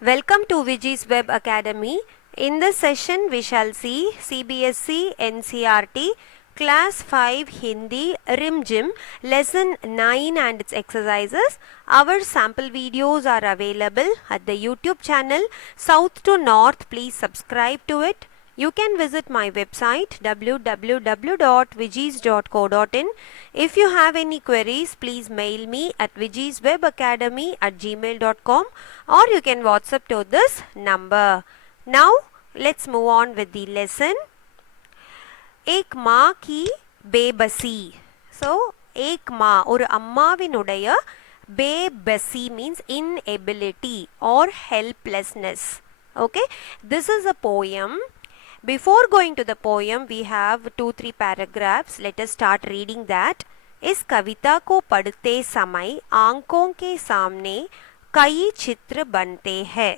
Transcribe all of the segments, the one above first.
Welcome to Viji's Web Academy. In this session, we shall see CBSE NCRT Class 5 Hindi Rim Gym Lesson 9 and its exercises. Our sample videos are available at the YouTube channel South to North. Please subscribe to it. You can visit my website www.vijis.co.in. If you have any queries, please mail me at vijiswebacademy@gmail.com or you can WhatsApp to this number. Now, let's move on with the lesson. एक माँ की बेबसी. So, एक माँ और अम्माविनुடைய बेबसी means inability or helplessness. Okay, this is a poem. Before going to the poem, we have 2-3 paragraphs. Let us start reading that. इस कविता को पढ़ते समय आंखों के सामने कई चित्र बनते हैं.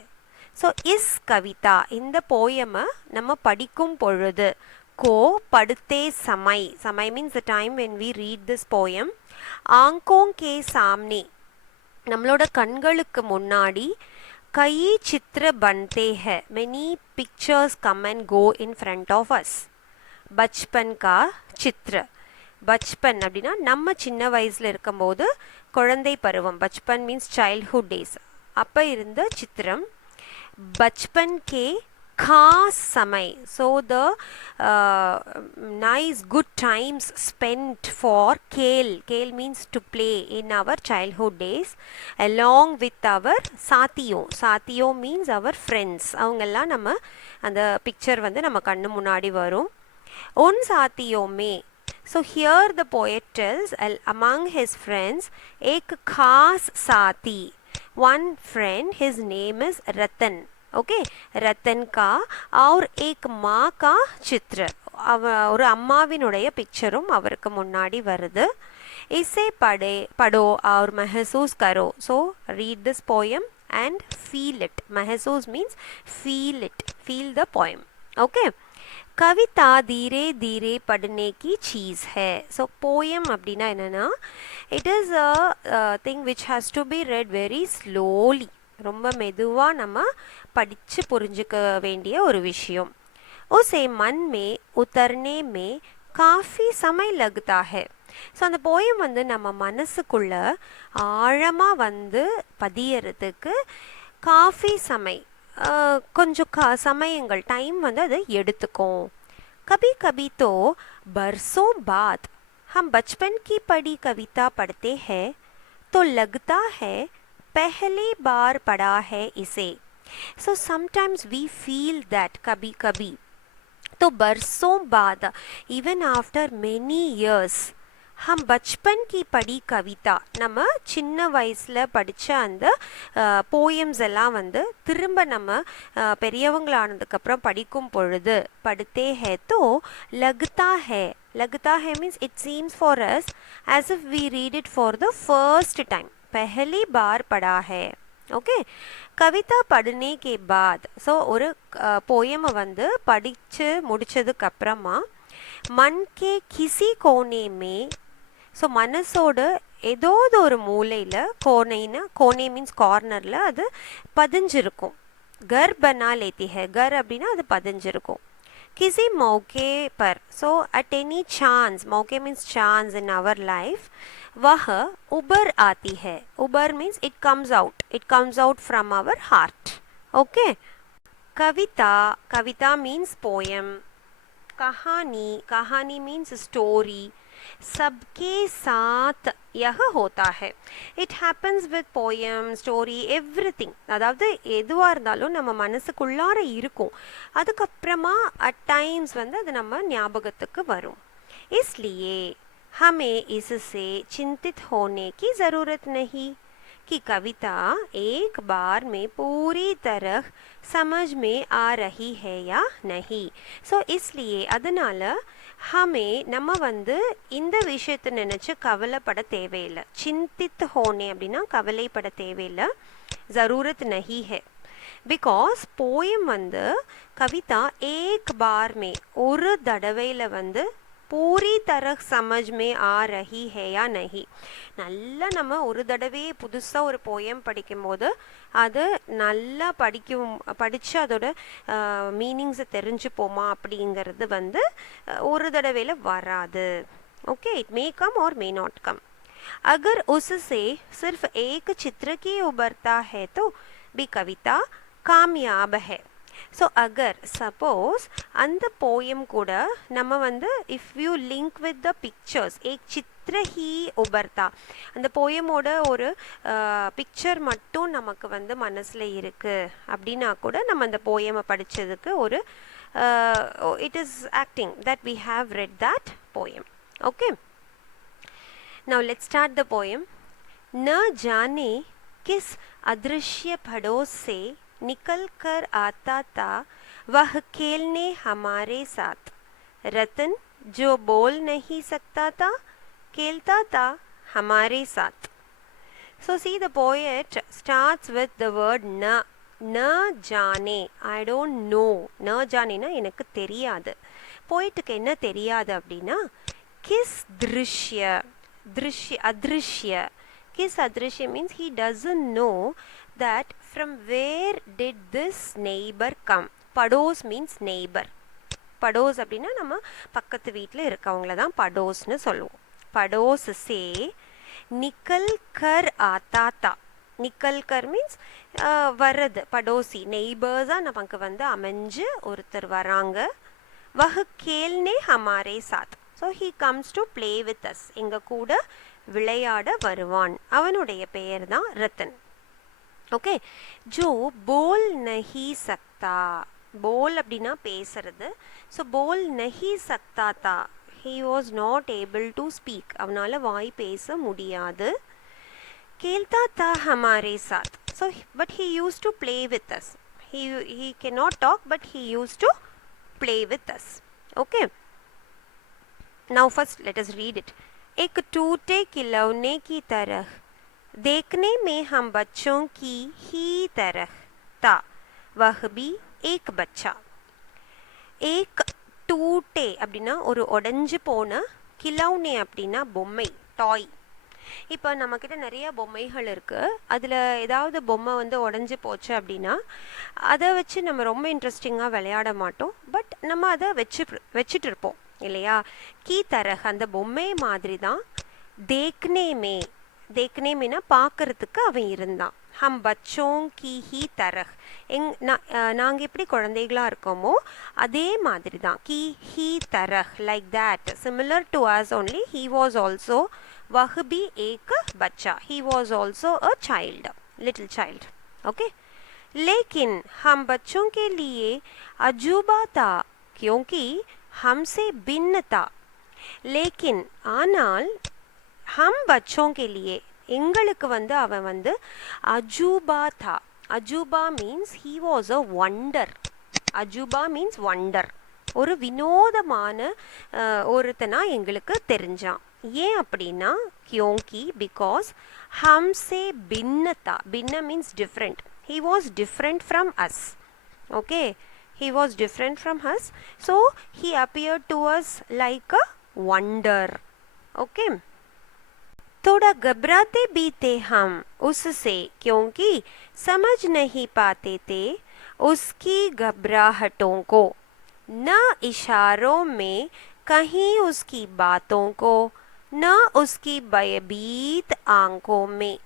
So, इस कविता in the poem நம்ம படிக்கும் பொழுது को पढ़ते समय, समय means the time when we read this poem. आंखों के सामने நம்மளோட கண்களுக்கு முன்னாடி कई चित्र बनते हैं. Many pictures come and go in front of us. बचपन का चित्र. பச்பன் அப்படின்னா நம்ம சின்ன வயசில் இருக்கும்போது குழந்தை பருவம். Bachpan means childhood days. அப்போ இருந்த சித்திரம். பச்பன் கே खास समय. So the nice good times spent for Kale means to play in our childhood days along with our Sathiyo means our friends. அவங்கெல்லாம் நம்ம அந்த பிக்சர் வந்து நம்ம கண்ணு முன்னாடி வரும். उन साथियों में. So here the poet tells among his friends एक खास साथी, one friend, his name is Ratan. Okay Ratan का और एक माँ का चित्र ஒரு அம்மாவினுடைய பிக்சரும் அவருக்கு முன்னாடி வருது. इसे पढ़ो और महसूस करो. So read this poem and feel it. महसूस means feel it, feel the poem. Okay, कविता धीरे धीरे पढ़ने की चीज़ है. So poem அப்படின்னா என்னன்னா, it is a thing which has to be read very slowly. ரொம்ப மெதுவாக நம்ம படித்து புரிஞ்சுக்க வேண்டிய ஒரு விஷயம். उसे मन में उतरने में काफ़ी समय लगता है. ஸோ அந்த போயம் வந்து நம்ம மனசுக்குள்ள ஆழமாக வந்து பதியறதுக்கு காஃபி கொஞ்சம் சமயங்கள் டைம் வந்து அது எடுத்துக்கும். कभी कभी तो बरसों बाद हम बचपन की पढ़ी कविता पढ़ते हैं तो लगता है पहली बार पढ़ा है इसे. So sometimes we feel that कभी कभी. तो बरसों बाद even after many years हम बचपन की पढ़ी कविता நம்ம சின்ன வயசில் படித்த அந்த போயம்ஸ் எல்லாம் வந்து திரும்ப நம்ம பெரியவங்களானதுக்கப்புறம் படிக்கும் பொழுது पढ़ते हैं तो लगता है means it seems for us as if we read it for the first time. पहली बार पढ़ा है. ओके, कविता पढ़ने के बाद. ஸோ ஒரு போயம் வந்து படித்து முடித்ததுக்கு அப்புறமா मन के किसी कोने में. ஸோ மனசோட ஏதோது ஒரு மூலையில், கோனே மீன்ஸ் கார்னரில் அது பதிஞ்சிருக்கும். घर बना लेती है. घर அப்படின்னா அது பதிஞ்சிருக்கும். किसी मौके पर. सो at any chance, मौके means chance in our life, वह उबर आती है. उबर means it comes out from our heart. Okay, Kavita means poem. कहानी means story. सबके साथ यह होता है. It happens with poem, story, everything. அதாவது எதுவாக இருந்தாலும் நம்ம மனசுக்குள்ளார இருக்கும். அதுக்கப்புறமா அட் டைம்ஸ் வந்து அது நம்ம ஞாபகத்துக்கு வரும். इसलिए हमें इससे चिंतित होने की ज़रूरत नहीं कि कविता एक बार में पूरी तरह समझ में आ रही है या नहीं. ஸோ इसलिए அதனால் நம்ம வந்து இந்த விஷயத்தை நினச்சி கவலைப்பட தேவையில்லை. சிந்தித் ஹோனே அப்படின்னா கவலைப்பட தேவையில்லை. ज़रूरत नहीं है. பிகாஸ் போயம் வந்து கவிதா ஏக் பார் மே ஒரு தடவையில் வந்து पूरी तरह समझ में आ रही है या नहीं. நல்லா நம்ம ஒரு தடவை புதுசாக ஒரு போயம் படிக்கும்போது அது நல்லா படித்து அதோட மீனிங்ஸை தெரிஞ்சுப்போமா அப்படிங்கிறது வந்து ஒரு தடவையில் வராது. ओके, इट मे कम और मे नॉट कम. अगर उससे सिर्फ एक चित्र की उभरता है तो भी कविता कामयाब है. ஸோ அகர் சப்போஸ் அந்த போயம் கூட நம்ம வந்து if you link with the pictures ஏக் சித்திர ஹி உபர்த்தா, அந்த போயமோட ஒரு பிக்சர் மட்டும் நமக்கு வந்து மனசில் இருக்குது அப்படின்னா கூட நம்ம அந்த போயமை படித்ததுக்கு ஒரு it is acting that we have read that poem. Okay, now let's start the poem. न जाने किस अदृश्य पड़ोस से निकल कर आता था वह खेलने हमारे साथ. रतन जो बोल नहीं सकता था खेलता था हमारे साथ. So see, the poet starts with the word na. न जाने, I don't know. न जाने ना எனக்கு தெரியாது. போயிட்டுக்கு என்ன தெரியாது அப்படின்னா किस दृश्य, अदृश्य, किस अदृश्य means he doesn't know that from where did this neighbor come. படோஸ் means neighbor. படோஸ் அப்படின்னா நம்ம பக்கத்து வீட்டில் இருக்கவங்கள தான் படோஸ்னு சொல்லுவோம். படோஸ் சே நிக்கல் கர் ஆத்தா தா. நிக்கல் கர் மீன்ஸ் வர்றது, படோசி நெய்பர்ஸாக நமக்கு வந்து அமைஞ்சு ஒருத்தர் வராங்க. வஹ் கேல்னே ஹமாரே சாத். So he comes to play with us, எங்கள் கூட விளையாட வருவான். அவனுடைய பெயர் தான் ரத்தன். ஓகே, ஜோ போல் நஹி சக்தா. போல் அப்படின்னா பேசுறது. ஸோ போல் நஹி சக்தா தா, he was not able to speak, அவனால் வாய் பேச முடியாது. கேல்தா தா ஹமாரே சாத். So but he use to play with us. He cannot talk but he used to play with us. Okay, now first let us read it. एक टूटे खिलौने की तरह देखने में हम बच्चों की ही तरह था वह भी एक बच्चा. एक टूटे அப்படின்னா ஒரு உடைஞ்சு போன, கிலௌனே அப்படின்னா பொம்மை, டாய். இப்போ நம்மக்கிட்ட நிறைய பொம்மைகள் இருக்குது. அதில் ஏதாவது பொம்மை வந்து உடஞ்சி போச்சு அப்படின்னா அதை வச்சு நம்ம ரொம்ப இன்ட்ரெஸ்டிங்காக விளையாட மாட்டோம். பட் நம்ம அதை வச்சுட்டு இருப்போம் இல்லையா. கீ தரஹ், அந்த பொம்மை மாதிரி தான். தேக்னேமே, தேக்னேமேனா பார்க்கறதுக்கு அவன் இருந்தான். ஹம் பச்சோங் கி ஹி தரஹ், நாங்கள் எப்படி குழந்தைகளாக இருக்கோமோ அதே மாதிரி தான். கி ஹி தரஹ், like that, similar to us only. he was also, वह भी एक बच्चा, he was also a child, little child. okay, लेकिन हम बच्चों के लिए अजूबा था क्योंकि हमसे भिन्न था. लेकिन ஆனால் हम बच्चों के लिए, எங்களுக்கு வந்து அவன் வந்து அஜூபா தா. அஜூபா means he was a wonder. அஜூபா மீன்ஸ் வண்டர், ஒரு வினோதமான ஒருத்தனா எங்களுக்கு தெரிஞ்சான். ஏன் அப்படின்னா क्योंकि because हमसे भिन्न था. भिन्न means different. He was different from us. Okay, he was different from us, so he appeared to us like a wonder. Okay, थोड़ा घबराते भी थे हम उससे क्योंकि समझ नहीं पाते थे उसकी घबराहटों को. न इशारों में कहीं उसकी बातों को, न उसकी भयभीत आंखों में.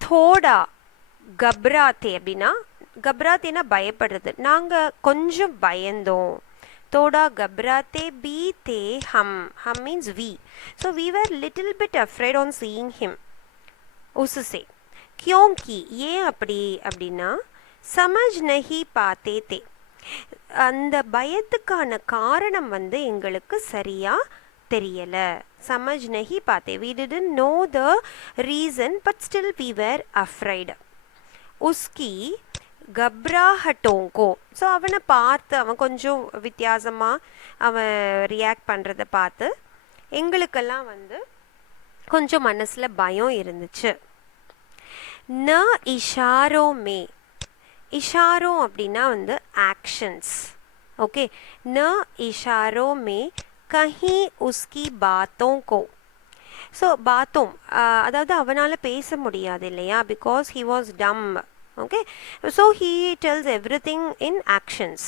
थोड़ा घबराते அப்படின்னா, घबरातेனா பயப்படுறது, நாங்கள் கொஞ்சம் பயந்தோம். थोड़ा घबराते भी थे हम means we. So we were little bit afraid on seeing him. उससे क्योंकि, ஏன் அப்படி அப்படின்னா, समझ नहीं पाते थे, அந்த பயத்துக்கான காரணம் வந்து எங்களுக்கு சரியா தெரியல. समझ नहीं पाते, we didn't know the reason but still we were afraid. उसकी घबराहटों को, ஸோ அவனை பார்த்து, அவன் கொஞ்சம் வித்தியாசமாக அவன் ரியாக்ட் பண்ணுறதை பார்த்து எங்களுக்கெல்லாம் வந்து கொஞ்சம் மனசில் பயம் இருந்துச்சு. ந இஷாரோ மே, இஷாரோ அப்படின்னா வந்து ஆக்ஷன்ஸ். ஓகே, ந இஷாரோ மே कहीं उसकी बातों को ஸோ பாத்தோம் அதாவது அவனால் பேச முடியாது இல்லையா பிகாஸ் ஹி வாஸ் டம் okay so he டெல்ஸ் every thing in actions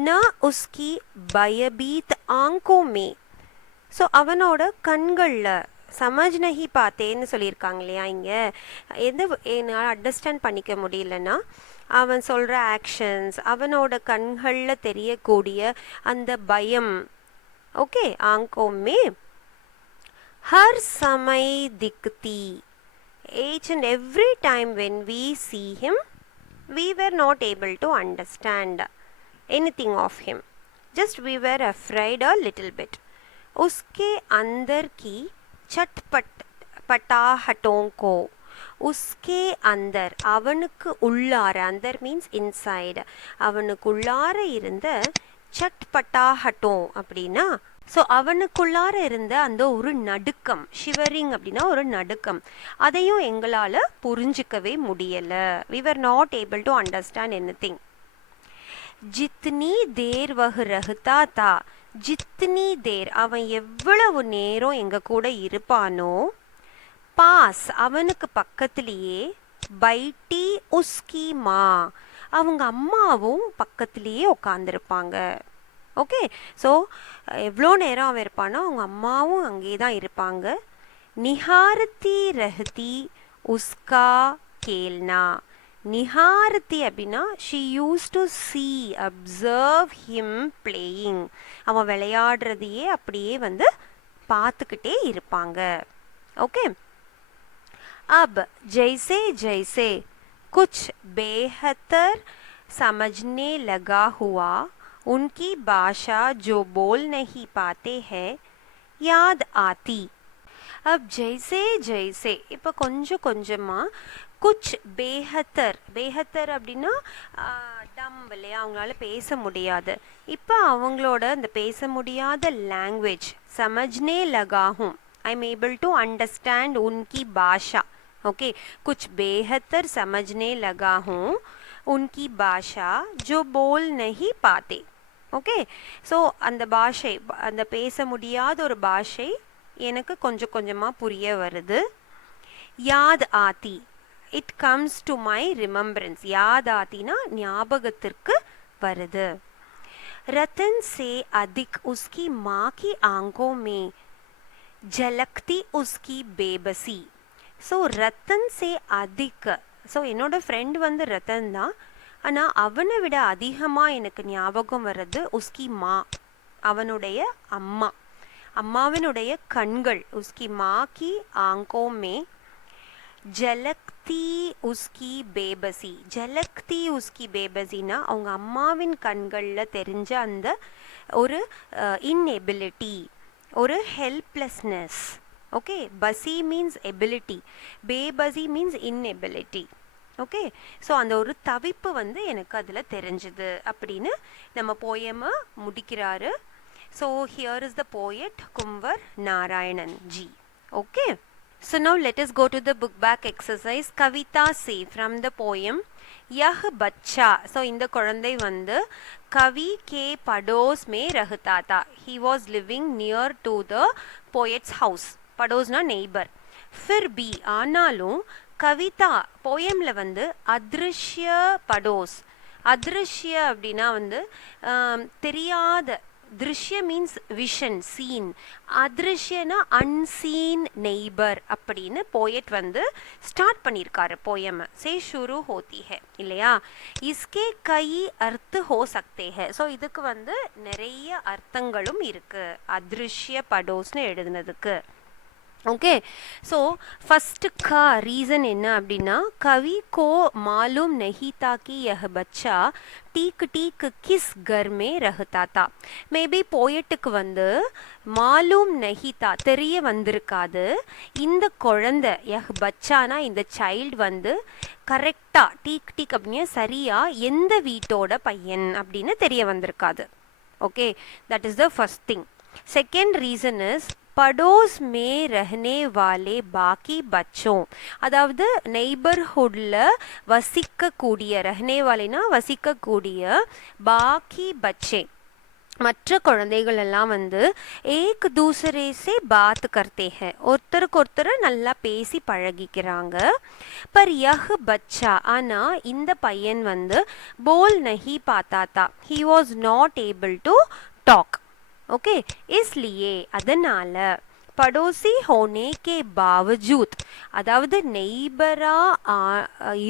ந உஸ்கி பயபீத் ஆங்கோ மே ஸோ அவனோட கண்களில் சமஜ் நஹி பார்த்தேன்னு சொல்லியிருக்காங்க இல்லையா இங்கே எது என்னால் அண்டர்ஸ்டாண்ட் பண்ணிக்க முடியலன்னா அவன் சொல்கிற ஆக்ஷன்ஸ் அவனோட கண்களில் தெரியக்கூடிய அந்த பயம் ஓகே ஆங்கோ மே हर समय दिखती each and every time when we see him we were not able to understand anything of him just we were afraid a little bit उसके अंदर की चटपट पटाहटों को उसके अंदर அவனுக்கு உள்ளார अंदर means inside அவனுக்கு உள்ளார இருந்த சட்பட்டாஹட்டோம் அப்படின்னா ஸோ அவனுக்குள்ளார இருந்த அந்த ஒரு நடுக்கம் ஷிவரிங் அப்படின்னா ஒரு நடுக்கம் அதையும் எங்களால் புரிஞ்சிக்கவே முடியலை we were not able to understand anything ஜித்னி தேர் வஹ் ரஹ்தா தா ஜித்னி தேர் அவன் எவ்வளவு நேரம் எங்க கூட இருப்பானோ பாஸ் அவனுக்கு பக்கத்திலேயே பைட்டி உஸ்கி மா அவங்க அம்மாவும் பக்கத்திலேயே உட்காந்துருப்பாங்க ஓகே ஸோ எவ்வளோ நேரம் அவன் இருப்பானோ அவங்க அம்மாவும் அங்கே தான் இருப்பாங்க நிஹாரத்தி ரஹதி உஸ்கா கேல்னா நிஹாரத்தி அப்படின்னா she use to C observe him playing அவன் விளையாடுறதையே அப்படியே வந்து பார்த்துக்கிட்டே இருப்பாங்க ஓகே அப் ஜெய்சே ஜெய்சே குச் बेहतर समझने लगा हुआ उनकी भाषा जो बोल नहीं पाते हैं याद आती अब जैसे जैसे இப்போ கொஞ்சம் கொஞ்சமாக குச் பேஹத்தர் அப்படின்னா டம் இல்லையா அவங்களால பேச முடியாது இப்போ அவங்களோட அந்த பேச முடியாத லாங்குவேஜ் சமஜ்னே லகாஹும் I am able to understand உன்கி பாஷா ओके कुछ बेहतर समझने लगा हूँ उनकी भाषा जो बोल नहीं पाते ஓகே ஸோ அந்த பாஷை அந்த பேச முடியாத ஒரு பாஷை எனக்கு கொஞ்சம் கொஞ்சமாக புரிய வருது யாத் ஆத்தி it comes to my remembrance யாத் ஆத்தினா ஞாபகத்திற்கு வருது ரத்தன் சே அதிக் உஸ்கி மா கி ஆங்கோ மே ஜலக்தி உஸ்கி பேபசி ஸோ ரத்தன் சே அதிக் ஸோ என்னோட ஃப்ரெண்ட் வந்து ரத்தன் தான் ஆனால் அவனை விட அதிகமாக எனக்கு ஞாபகம் வர்றது உஸ்கி மா அவனுடைய அம்மா அம்மாவினுடைய கண்கள் உஸ்கி மா கி ஆங்கோ மே ஜலக்தி உஸ்கி பேபசி ஜலக்தி உஸ்கி பேபசினா அவங்க அம்மாவின் கண்களில் தெரிஞ்ச அந்த ஒரு இன்எபிலிட்டி ஒரு ஹெல்ப்லெஸ்னஸ் ஓகே பசி மீன்ஸ் எபிலிட்டி பேபசி மீன்ஸ் இன்எபிலிட்டி ஓகே ஸோ அந்த ஒரு தவிப்பு வந்து எனக்கு அதில் தெரிஞ்சுது அப்படின்னு நம்ம போயமை முடிக்கிறாரு so here is the poet Kunwar Narayanan ji okay so now let us go to the book back exercise கவிதா சே ஃப்ரம் த போயம் யஹ் பச்சா ஸோ இந்த குழந்தை வந்து கவி கே படோஸ் மே ரஹ்தா தா he was living near to the poet's house படோஸ்னா நெய்பர் ஃபிர் பி ஆனாலும் கவிதா போயமில் வந்து அதிருஷ்ய படோஸ் அதிருஷ்ய அப்படின்னா வந்து தெரியாத திருஷ்ய மீன்ஸ் விஷன் சீன் அதிருஷ்யனா அன்சீன் நெய்பர் அப்படின்னு போயட் வந்து ஸ்டார்ட் பண்ணியிருக்காரு போயம் சே ஷுரு ஹோத்தி ஹே இல்லையா இஸ்கே கை அர்த்த ஹோ சக்தே ஹே ஸோ இதுக்கு வந்து நிறைய அர்த்தங்களும் இருக்கு அதிருஷ்ய படோஸ்னு எழுதுனதுக்கு ஓகே ஸோ ஃபஸ்ட்டு ரீசன் என்ன அப்படின்னா கவி கோ மாலூம் நஹி தாக்கி யஹ் பச்சா டீக் டீக் கிஸ் கர் மே ரஹ்தா தா மேபி போயட்டுக்கு வந்து மாலூம் நஹிதா தெரிய வந்திருக்காது இந்த குழந்தை யஹ் பச்சானா இந்த சைல்டு வந்து கரெக்டாக டீக் டீக் அப்படின்னா சரியாக எந்த வீட்டோட பையன் அப்படின்னு தெரிய வந்திருக்காது okay that is the first thing second reason is படோஸ் மே ரஹ்னே வாலே பாக்கி பச்சோம் அதாவது நெய்பர்ஹுட்டில் வசிக்கக்கூடிய ரஹ்னே வாலேனா வசிக்கக்கூடிய பாக்கி பச்சே மற்ற குழந்தைகள் எல்லாம் வந்து ஏக் தூசரே சே பாத் கர்த்தே ஹை, ஒருத்தருக்கு ஒருத்தர் நல்லா பேசி பழகிக்கிறாங்க. பர் யஹ் பச்சா, ஆனா இந்த பையன் வந்து போல் நஹி பாத்தா தா, he was not able to talk. Okay, இஸ்லியே அதனால படோசி ஹோனே கே பாவஜூத், அதாவது நெய்பரா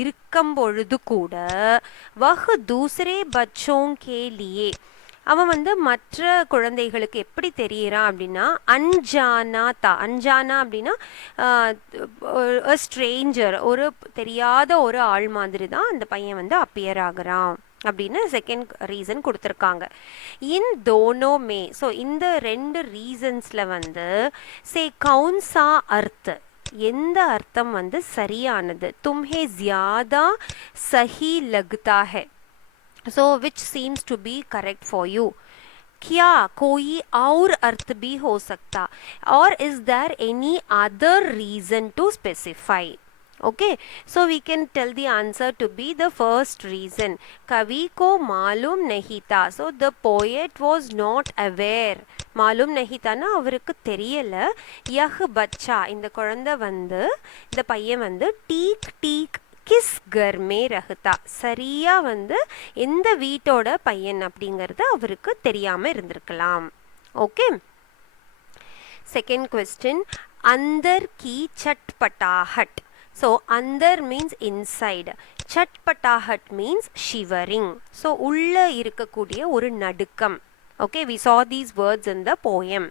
இருக்கும் பொழுது கூட வஹ் தூசரே பச்சோं के लिए, அவன் வந்து மற்ற குழந்தைகளுக்கு எப்படி தெரியறான் அப்படின்னா அன்ஜானா தா, அன்ஜானா அப்படின்னா ஸ்ட்ரேஞ்சர், ஒரு தெரியாத ஒரு ஆள் மாதிரி தான் அந்த பையன் வந்து அப்பியர் ஆகுறான் அப்படின்னு செகண்ட் ரீசன் கொடுத்துருக்காங்க. இன் தோனோ மே, ஸோ இந்த ரெண்டு ரீசன்ஸ்ல வந்து சே கவுன்சா அர்த், எந்த அர்த்தம் வந்து சரியானது, தும்ஹே ஜியாதா சஹி லக்தா high, so which seems to be correct for you. क्या कोई और अर्थ भी हो सकता, or is there any other reason to specify? Okay, so we can tell the answer to be the first reason. कवि को मालूम नहीं था, so the poet was not aware. मालूम नहीं था ना, அவருக்கு தெரியல. यह बच्चा, இந்த குழந்தை வந்து, இந்த பையன் வந்து டீக் டீக் கிஸ் கர் மே ரஹ்தா, சரியா வந்து எந்த வீட்டோட பையன் அப்படிங்கிறது அவருக்கு தெரியாம இருந்திருக்கலாம். ஓகே, செகண்ட் கொஸ்டின், அந்தர் கி சட்பட்டாஹட். ஸோ அந்தர் மீன்ஸ் இன்சைடு, சட்பட்டாஹட் மீன்ஸ் ஷிவரிங், ஸோ உள்ள இருக்கக்கூடிய ஒரு நடுக்கம். Okay, we saw these words in the poem.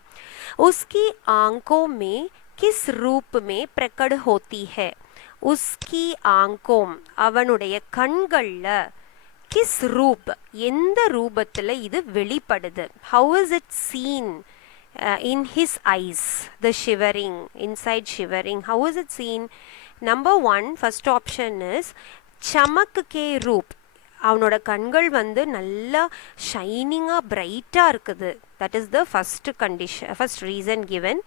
उसकी आंखों में किस रूप में प्रकट होती है, உஸ்கி ஆங்கோம், அவனுடைய கண்கள்ல கிஸ் ரூப், எந்த ரூபத்துல இது வெளிப்படுது, how is it seen in his eyes, the shivering, inside shivering, how is it seen? Number 1, first option is சமக் கே ரூப், அவனோட கண்கள் வந்து நல்லா ஷைனிங்காக பிரைட்டாக இருக்குது. That is the first condition, first reason given.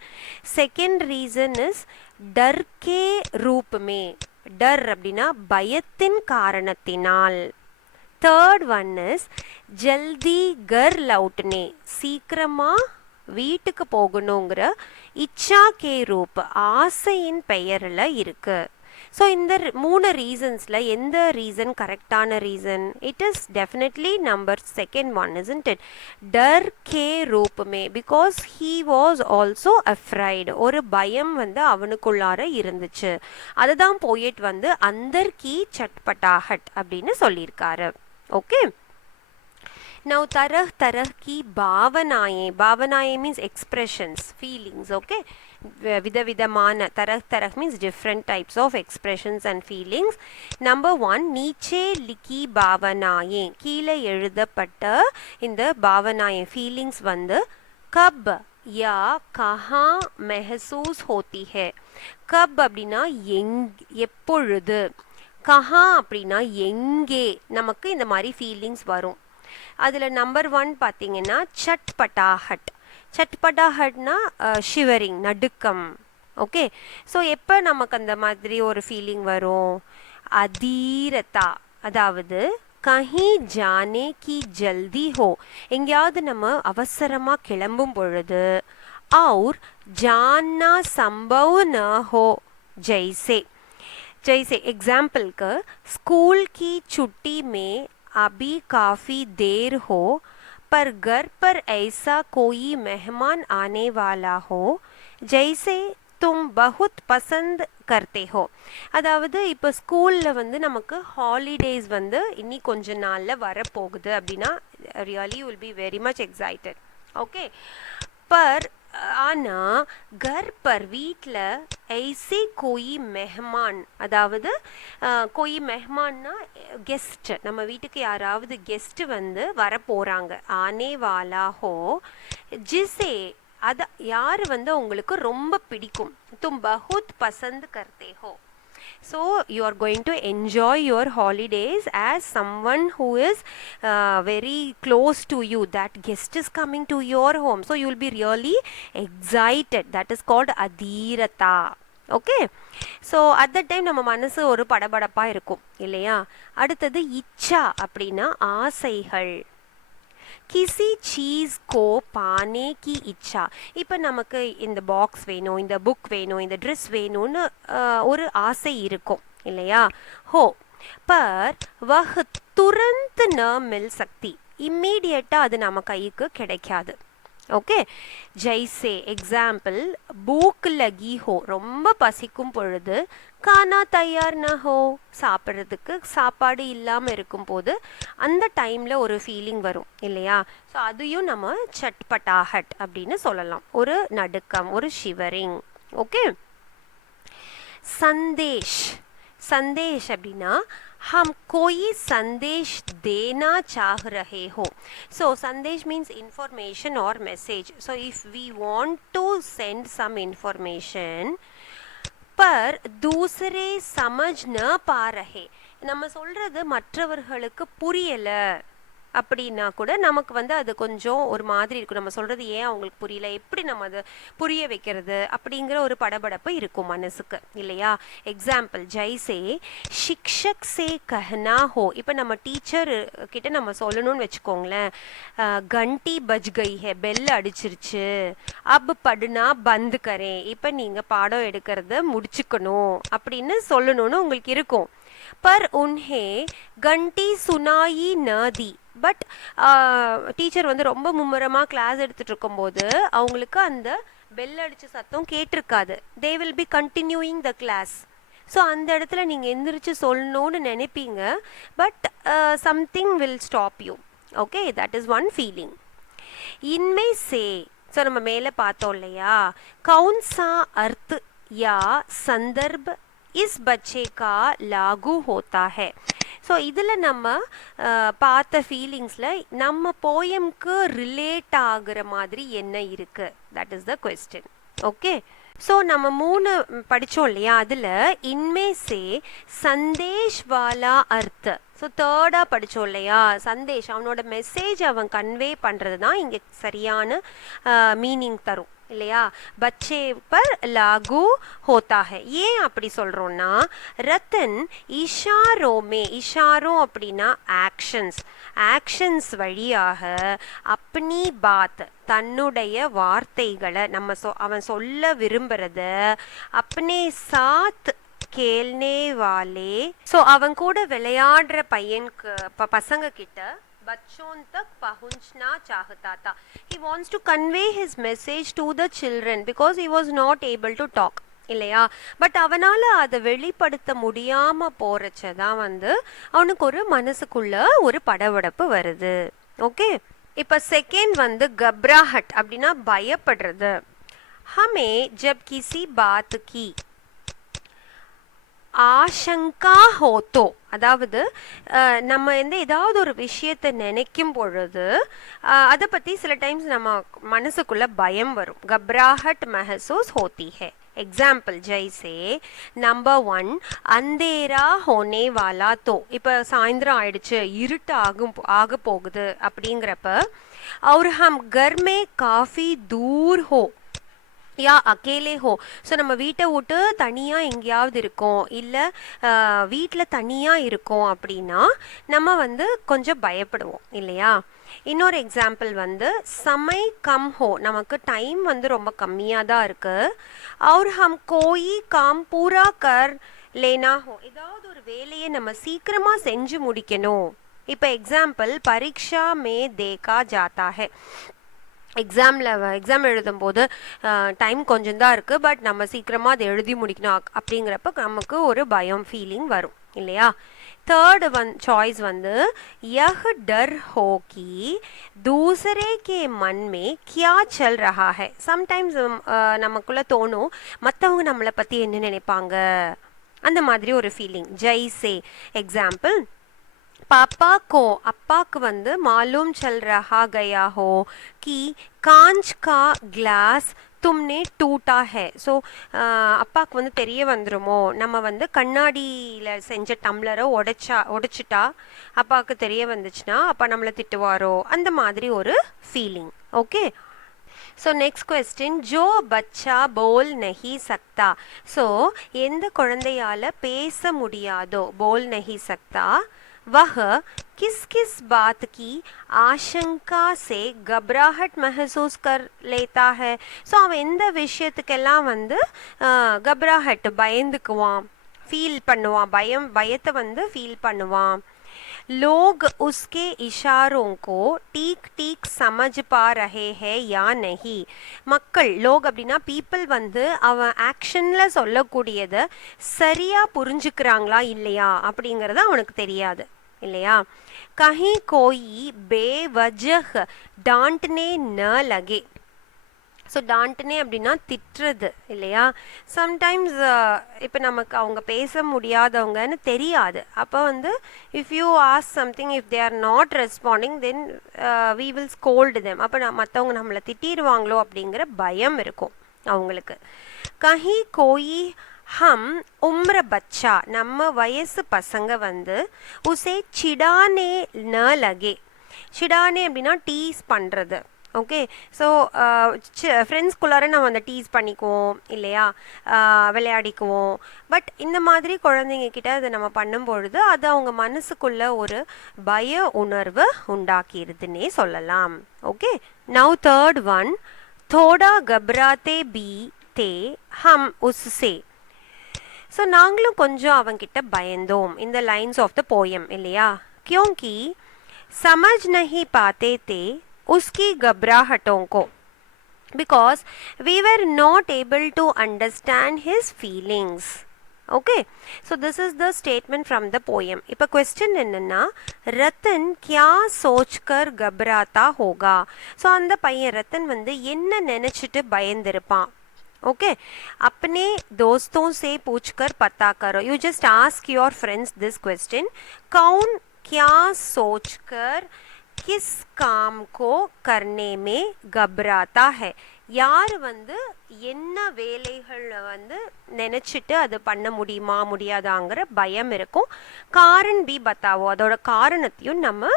Second reason is டர் கே ரூப் மே, டர் அப்படின்னா பயத்தின் காரணத்தினால். தேர்ட் ஒன் இஸ் ஜல்தி கர் லவுட்னே, சீக்கிரமாக வீட்டுக்கு போகணுங்கிற இச்சா கே ரூப், ஆசையின் பெயரில் இருக்கு. ஸோ இந்த மூணு ரீசன்ஸில் எந்த ரீசன் கரெக்டான reason? It is definitely number second one, isn't it? டர் கே ரூப் மே, because he was also afraid, ஒரு பயம் வந்து அவனுக்குள்ளார இருந்துச்சு. அதுதான் போயட் வந்து அந்தர் கி சட்பட்டாஹட் அப்படின்னு சொல்லியிருக்காரு. ஓகே, now तरह तरह की भावनाएं, भावनाएं means expressions, feelings. Okay, vida vidamana, तरह तरह means different types of expressions and feelings. Number 1, नीचे लिखी भावनाएं, கீழே எழுதப்பட்ட இந்த भावनाएं feelings வந்து कब या कहाँ महसूस होती है. कब அப்படின்னா எப்பொழுது, கஹா அப்படின்னா எங்கே நமக்கு இந்த மாதிரி ஃபீலிங்ஸ் வரும். அதில் நம்பர் 1 பார்த்தீங்கன்னா சட்பட்டாஹட், சட்பட்டாஹட்னா ஷிவரிங், நடுக்கம். ஓகே, ஸோ எப்போ நமக்கு அந்த மாதிரி ஒரு ஃபீலிங் வரும்? அதீரதா, அதாவது கஹி ஜானே கி ஜல்தி ஹோ, எங்கேயாவது நம்ம அவசரமாக கிளம்பும் பொழுது. और जानना संभव न हो, जैसे जैसे एग्जाम्पल का स्कूल की छुट्टी में अभी काफ़ी देर हो पर घर पर ऐसा कोई मेहमान आने वाला हो जैसे तुम बहुत पसंद करते हो. அதாவது இப்போ ஸ்கூலில் வந்து நமக்கு ஹாலிடேஸ் வந்து இன்னி கொஞ்ச நாளில் வரப்போகுது அப்படின்னா really will be very much excited. Okay, per ஆனா घर पर வீட்டில் ऐसे कोई मेहमान, அதாவது कोई मेहमानனா கெஸ்ட், நம்ம வீட்டுக்கு யாராவது கெஸ்ட் வந்து வர போறாங்க. ஆனே வாலா ஹோ, ஜிசே அத யார் வந்து உங்களுக்கு ரொம்ப பிடிக்கும். தும் பஹுத் பசந்த் கர்த்தே ஹோ. So you are going to enjoy your holidays as someone who is very close to you. That guest is coming to your home, so you will be really excited. That is called adhirata. Okay, so at that time நம்ம மனசு ஒரு படபடப்பா இருக்கும் இல்லையா. அடுத்தது இச்சா அப்படின்னா ஆசைகள். Kizie cheese கோ பானே கி இச்சா. இப்போ நமக்கு இந்த பாக்ஸ் வேணும், இந்த புக் வேணும், இந்த ட்ரெஸ் வேணும்னு ஒரு ஆசை இருக்கும் இல்லையா. ஹோ பர் வஹ் துரந்த் ந மில் சக்தி, இம்மீடியட்டாக அது நம்ம கைக்கு கிடைக்காது. ஓகே, ஜெய்சே எக்ஸாம்பிள், பூக் லகி ஹோ, ரொம்ப பசிக்கும் பொழுது, கானா தயார் ந ஹோ, சாப்பிட்றதுக்கு சாப்பாடு இல்லாமல் இருக்கும்போது அந்த டைமில் ஒரு ஃபீலிங் வரும் இல்லையா. ஸோ அதையும் நம்ம சட்பட்டாஹட் அப்படின்னு சொல்லலாம், ஒரு நடுக்கம், ஒரு ஷிவரிங். ஓகே, சந்தேஷ், संदेश அப்படின்னா हम कोई संदेश देना चाह रहे हो. So संदेश means information or message. So if we want to send some information पर दूसरे समझ न पा रहे, நம்ம சொல்றது மற்றவர்களுக்கு புரியல அப்படின்னா கூட நமக்கு வந்து அது கொஞ்சம் ஒரு மாதிரி இருக்கும். நம்ம சொல்றது ஏன் அவங்களுக்கு புரியல, எப்படி நம்ம அதை புரிய வைக்கிறது அப்படிங்கிற ஒரு படபடப்பு இருக்கும் மனசுக்கு இல்லையா. எக்ஸாம்பிள், ஜெய்சே சிக்ஷக் சே கஹனா ஹோ, இப்போ நம்ம டீச்சர் கிட்ட நம்ம சொல்லணும்னு வச்சுக்கோங்களேன், கண்டி பஜ் கை ஹே, பெல் அடிச்சிருச்சு, அப் படுனா பந்து கரே, இப்போ நீங்கள் பாடம் எடுக்கிறத முடிச்சுக்கணும் அப்படின்னு சொல்லணும்னு உங்களுக்கு இருக்கும். पर उन्हें घंटी सुनाई न दी, பட் டீச்சர் வந்து ரொம்ப மும்முரமாக கிளாஸ் எடுத்துகிட்டு இருக்கும்போது அவங்களுக்கு அந்த பெல் அடித்த சத்தம் கேட்டிருக்காது. They will be continuing the class. So அந்த இடத்துல நீங்கள் எந்திரிச்சு சொல்லணும்னு நினைப்பீங்க, but something will stop you. Okay, that is one feeling. இன்மே சே, ஸோ நம்ம மேலே பார்த்தோம் இல்லையா, கவுன் சா அர்த் யா சந்தர்ப் इस बच्चे का लागू होता है. ஸோ இதில் நம்ம பார்த்த ஃபீலிங்ஸில் நம்ம போயம்க்கு ரிலேட் ஆகுற மாதிரி என்ன இருக்குது, that is the question. Okay, so நம்ம 3 படித்தோம் இல்லையா, அதில் இன்மே சே சந்தேஷ் வாலா அர்த், ஸோ தேர்டாக படித்தோம் இல்லையா, சந்தேஷ், அவனோட மெசேஜ் அவன் கன்வே பண்ணுறது தான் இங்கே சரியான மீனிங் தரும் இல்லையா. பச்சே பர் லாகு ஹோத்தா ஹை, ஏன் அப்படி சொல்கிறோன்னா, ரத்தன் இஷாரோமே, இஷாரோ அப்படின்னா ஆக்ஷன்ஸ், ஆக்ஷன்ஸ் வழியாக அப்னி பாத், தன்னுடைய வார்த்தைகளை நம்ம அவன் சொல்ல விரும்புகிறத அப்னே சாத் கேல்னே வாலே, ஸோ அவன் கூட விளையாடுற பையனுக்கு பசங்க கிட்ட बच्चों तक पहुंचना चाहता था. He wants to convey his message to the children because he was not able to talk இல்லையா. பட் அவனால் அதை வெளிப்படுத்த முடியாமல் போகிறச்சதான் வந்து அவனுக்கு ஒரு மனசுக்குள்ள ஒரு படபடப்பு வருது. ஓகே, இப்போ செகண்ட் வந்து கப்ராஹட் அப்படின்னா பயப்படுறது. ஹமே ஜப் கிசி பாத் கி ஆஷங்கா ஹோத்தோ, அதாவது நம்ம வந்து ஏதாவது ஒரு விஷயத்தை நினைக்கும் பொழுது அதை பற்றி சில டைம்ஸ் நம்ம மனசுக்குள்ள பயம் வரும். கப்ராஹட் மெஹசூஸ் ஹோத்தி ஹே. எக்ஸாம்பிள், ஜெய்சே நம்பர் 1 அந்தேரா ஹோனே வாலா தோ, இப்போ சாயந்தரம் ஆயிடுச்சு, இருட்டு ஆக போகுது அப்படிங்கிறப்ப, और हम घर में काफ़ी दूर हो யா அக்கேலே ஹோ, ஸோ நம்ம வீட்டை விட்டு தனியாக எங்கேயாவது இருக்கோம், இல்லை வீட்டில் தனியாக இருக்கோம் அப்படின்னா நம்ம வந்து கொஞ்சம் பயப்படுவோம் இல்லையா. இன்னொரு எக்ஸாம்பிள் வந்து சமை கம் ஹோ, நமக்கு டைம் வந்து ரொம்ப கம்மியாக தான் இருக்குது. और हम कोई काम पूरा कर लेना हो, ஏதாவது ஒரு வேலையை நம்ம சீக்கிரமாக செஞ்சு முடிக்கணும். இப்போ எக்ஸாம்பிள், பரீட்சா மே தேக்கா ஜாத்தா ஹே, எக்ஸாம் எழுதும்போது டைம் கொஞ்சம் தான் இருக்குது, பட் நம்ம சீக்கிரமாக அதை எழுதி முடிக்கணும் அப்படிங்கிறப்ப நமக்கு ஒரு பயம் ஃபீலிங் வரும் இல்லையா. தேர்டு சாய்ஸ் வந்து யஹ் டர் ஹோ கி தூசரே கே மன் மே கியா சல் ரஹா ஹை, சம்டைம்ஸ் நமக்குள்ளே தோணும் மற்றவங்க நம்மளை பற்றி என்ன நினைப்பாங்க, அந்த மாதிரி ஒரு ஃபீலிங். ஜெய்சே எக்ஸாம்பிள், पापा को, अप्पाक வந்து मालूम चल रहा गया हो कि कांच का ग्लास तुमने टूटा है. ஸோ அப்பாவுக்கு வந்து தெரிய வந்துருமோ, நம்ம வந்து கண்ணாடியில் செஞ்ச டம்ளரை உடைச்சிட்டா அப்பாவுக்கு தெரிய வந்துச்சுன்னா அப்பா நம்மளை திட்டுவாரோ, அந்த மாதிரி ஒரு feeling. Okay, so next question, Joe பச்சா போல் நஹி சக்தா, ஸோ எந்த குழந்தையால் பேச முடியாதோ, போல் நஹி சக்தா, वह किस किस बात की आशंका से घबराहट महसूस कर लेता है. ஸோ அவன் எந்த விஷயத்துக்கெல்லாம் வந்து घबराहट பயந்துக்குவான், ஃபீல் பண்ணுவான், பயத்தை வந்து ஃபீல் பண்ணுவான். लोग उसके इशारों को ठीक ठीक समझ पा रहे हैं या नहीं. மக்கள் லோக் அப்படின்னா பீப்புள் வந்து அவன் ஆக்ஷன்ல சொல்லக்கூடியதை சரியா புரிஞ்சுக்கிறாங்களா இல்லையா அப்படிங்கறது அவனுக்கு தெரியாது இல்லையா. कहीं कोई बेवजह डांटने न लगे. ஸோ டான்ட்னே அப்படின்னா திட்டுறது இல்லையா. சம்டைம்ஸ் இப்போ நமக்கு அவங்க பேச முடியாதவங்கன்னு தெரியாது. அப்போ வந்து if you ask something, if they are not responding, then we will scold them. அப்போ மற்றவங்க நம்மளை திட்டிடுவாங்களோ அப்படிங்கிற பயம் இருக்கும் அவங்களுக்கு. கஹி கோயி ஹம் உம்ர பச்சா, நம்ம வயசு பசங்க வந்து உசே சிடானே ந லகே. சிடானே அப்படின்னா டீஸ் பண்ணுறது. ஓகே, ஸோ ஃப்ரெண்ட்ஸ்குள்ளார நம்ம அந்த டீஸ் பண்ணிக்குவோம் இல்லையா, விளையாடிக்குவோம். பட் இந்த மாதிரி குழந்தைங்க கிட்ட அதை நம்ம பண்ணும்பொழுது அது அவங்க மனசுக்குள்ள ஒரு பய உணர்வு உண்டாக்கிடுதுன்னே சொல்லலாம். ஓகே, நவ் தேர்ட் ஒன், தோடா கப்ராத்தே பி தே ஹம் உஸ்ஸே. ஸோ நாங்களும் கொஞ்சம் அவங்கிட்ட பயந்தோம். இந்த லைன்ஸ் ஆஃப் த போயம் இல்லையா. क्योंकि समझ नहीं पाते थे उसकी घबराहटों को, because we were not able to understand his feelings. Okay, so this is the statement from the poem. இப்போ question என்னன்னா, ரத்தன் क्या सोचकर घबराता होगा. ஸோ அந்த பையன் ரத்தன் வந்து என்ன நினைச்சிட்டு பயந்திருப்பான். ओके, अपने दोस्तों से पूछकर पता करो. You just ask your friends this question, कौन क्या सोचकर किस काम को करने में घबराता है. யார் வந்து என்ன வேலைகள் வந்து நினைச்சிட்டு அது பண்ண முடியுமா முடியாதாங்கிற பயம் இருக்கும். காரண் பி பத்தாவோ, அதோட காரணத்தையும் நம்ம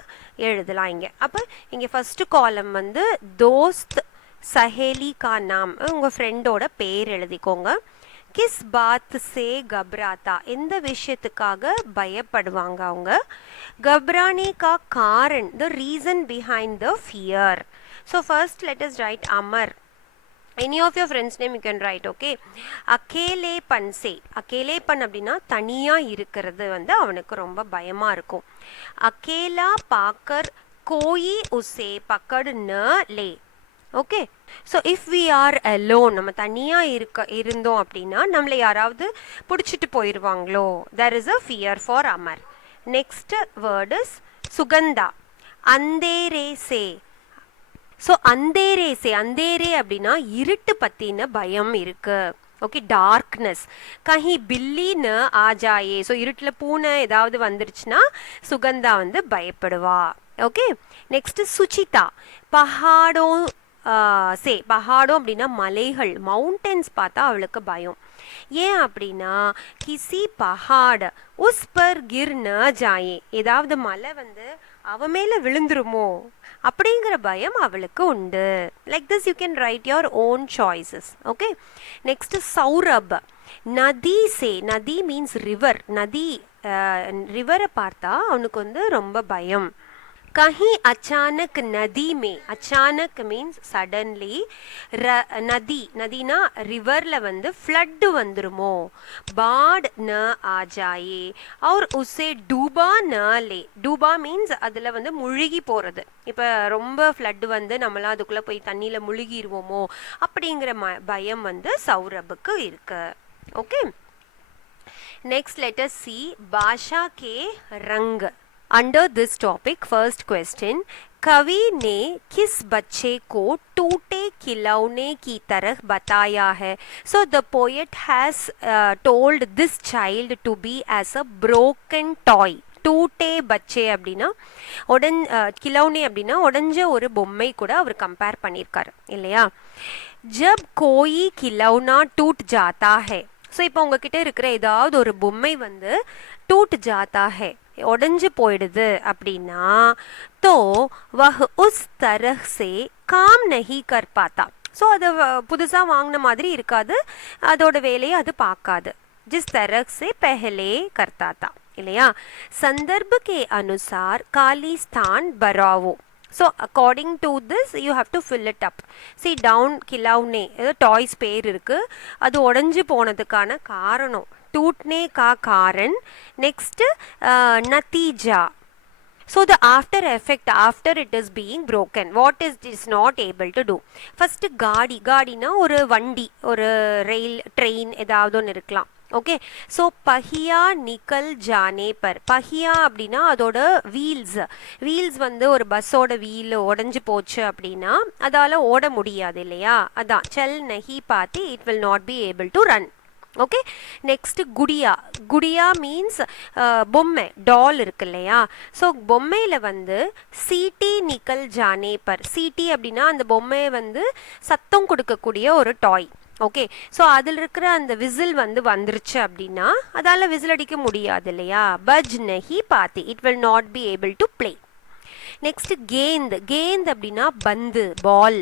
எழுதலாம் இங்கே. அப்போ இங்கே ஃபர்ஸ்ட் காலம் வந்து தோஸ்த் சஹேலி கா நாம், உங்கள் ஃப்ரெண்டோட பேர் எழுதிக்கோங்க. கிஸ் பாத் சே கப்ராத்தா, எந்த விஷயத்துக்காக பயப்படுவாங்க அவங்க. கப்ரானே கா காரண், the reason behind the fear. So first let us write அமர். Any of your friends name you can write. Okay, அகேலேபன் சே, அகேலேபன் அப்படின்னா தனியாக இருக்கிறது வந்து அவனுக்கு ரொம்ப பயமாக இருக்கும். அகேலா பாக்கர் கோயி உசே பக்கடு ந லே. Okay, so if we are alone, நம்ம தனியாக இருந்தோம் அப்படின்னா நம்மளை யாராவது பிடிச்சிட்டு போயிடுவாங்களோ. There is a fear for அமர். நெக்ஸ்ட் வேர்ட் இஸ் சுகந்தா, அந்தேரே சே. ஸோ அந்தேரே சே, அந்தேரே அப்படின்னா இருட்டு பற்றின பயம் இருக்கு. Okay, darkness. கஹி பில்லின்னு ஆஜாயே, ஸோ இருட்டில் பூனை ஏதாவது வந்துருச்சுன்னா சுகந்தா வந்து பயப்படுவா. ஓகே, நெக்ஸ்ட் சுச்சிதா, பஹாடோ சே. பஹாடோ அப்படின்னா மலைகள், மவுண்டன்ஸ் பார்த்தா அவளுக்கு பயம். ஏன் அப்படின்னா கிசி பஹாட் உஸ் பர் கிர் ந ஜாயே, ஏதாவது மலை வந்து அவ மேல விழுந்துருமோ அப்படிங்கிற பயம் அவளுக்கு உண்டு. Like this you can right your own choices. Okay, next Saurabh, நதி சே. நதி மீன்ஸ் ரிவர். நதி ரிவரை பார்த்தா அவனுக்கு வந்து ரொம்ப பயம். कहीं अचानक नदी में, अचानक मीन्स सडनली, नदी, नदीना रिवरல வந்து फ्लड வந்துருமோ. बाढ़ न आ जाए और उसे डूबा न ले. डूबा மீன்ஸ் அதில் வந்து முழுகி போகிறது. இப்போ ரொம்ப ஃப்ளட் வந்து நம்மளாம் அதுக்குள்ளே போய் தண்ணியில் முழுகிடுவோமோ அப்படிங்கிற பயம் வந்து சௌரபுக்கு இருக்கு. Okay, next let us see பாஷா கே ரங். Under this topic, first question, कवि ने किस बच्चे को टूटे खिलौने की तरह बताया है. So the poet has told this child to be as a broken toy. டூட்டே பச்சே அப்படின்னா கிலௌனே அப்படின்னா உடஞ்ச ஒரு பொம்மை கூட அவர் கம்பேர் பண்ணியிருக்காரு இல்லையா. ஜப் கோயி கிலௌனா டூட் ஜாத்தா ஹே. ஸோ இப்போ உங்ககிட்ட இருக்கிற ஏதாவது ஒரு பொம்மை வந்து டூட் ஜாத்தா ஹே, உடஞ்சு போயிடுது அப்படின்னா தோ வஹ் உஸ் தரஹ் சே காம் நஹி கர் பாத்தா. ஸோ அதை புதுசாக வாங்கின மாதிரி இருக்காது, அதோட வேலையை அது பார்க்காது. ஜிஸ் தரஹ் சே பெஹலே கர்த்தா தா. இல்லையா? சந்தர்ப் के अनुसार खाली स्थान भराओ. So according to this you have to fill it up. See down खिलौने டாய்ஸ் பேர் இருக்கு, அது உடைஞ்சு போனதுக்கான காரணம் टूटने का कारण. next नतीजा. So the after effect after it is being broken, what is not able to do. First गाड़ी, गाड़ीனா ஒரு வண்டி, ஒரு ரயில், ட்ரெயின் ஏதாவது ஒன்று இருக்கலாம். ஓகே, ஸோ பஹியா நிக்கல் ஜானே பர். பஹியா அப்படின்னா அதோட வீல்ஸ். வீல்ஸ் வந்து ஒரு பஸ்ஸோட வீல் உடஞ்சி போச்சு அப்படின்னா அதால் ஓட முடியாது இல்லையா? அதான் செல் நஹி பாத்தி, it will not be able to run. Okay, next Gudiya. Gudiya means பொம்மை, டால் இருக்கு இல்லையா? ஸோ பொம்மையில் வந்து சீட்டி நிக்கல் ஜானே பர். சீட்டி அப்படின்னா அந்த பொம்மையை வந்து சத்தம் கொடுக்கக்கூடிய ஒரு டாய். ஓகே, ஸோ அதில் இருக்கிற அந்த விசில் வந்து வந்துருச்சு அப்படின்னா அதால் விசில் அடிக்க முடியாது இல்லையா? பஜ் நஹி பாத்தி, it will not be able to play. Next கேந்த். கேந்த் அப்படின்னா பந்து, பால்.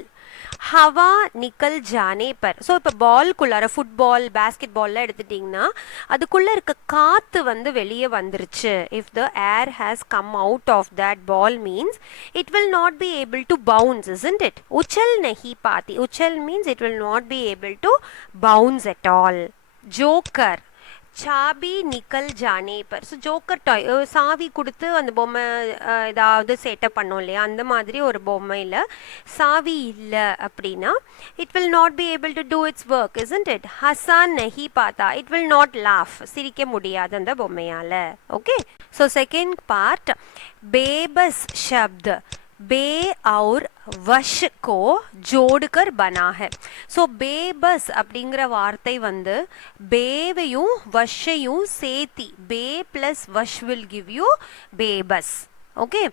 ஹவா நிக்கல் ஜானே பர். ஸோ இப்போ பால்குள்ளார ஃபுட்பால், பேஸ்கெட் பால்லாம் எடுத்துட்டிங்கன்னா அதுக்குள்ளே இருக்க காற்று வந்து வெளியே வந்துருச்சு. If the air has come out of that ball means it will not be able to bounce, isn't it? உச்சல் நஹி பாத்தி. உச்சல் means it will not be able to bounce at all. Joker. சாபி நிக்கல் ஜானே பர். ஸோ ஜோக்கர் டாய், சாவி கொடுத்து அந்த பொம்மை ஏதாவது செட்டப் பண்ணோம் இல்லையா? அந்த மாதிரி ஒரு பொம்மையில் சாவி இல்லை அப்படின்னா it will not be able to do its work, isn't it? ஹசான் நஹி பாத்தா, இட் வில் நாட் லாஃப். சிரிக்க முடியாது அந்த பொம்மையால். ஓகே, ஸோ செகண்ட் பார்ட் பேபஸ் ஷப்த். बे और वश को जोड़कर बना है. ஸோ பேபஸ் அப்படிங்கிற வார்த்தை வந்து பேவையும் வஷையும் சேர்த்தி, பே பிளஸ் வஷ் வில் கிவ் யூ பேபஸ். ஓகே,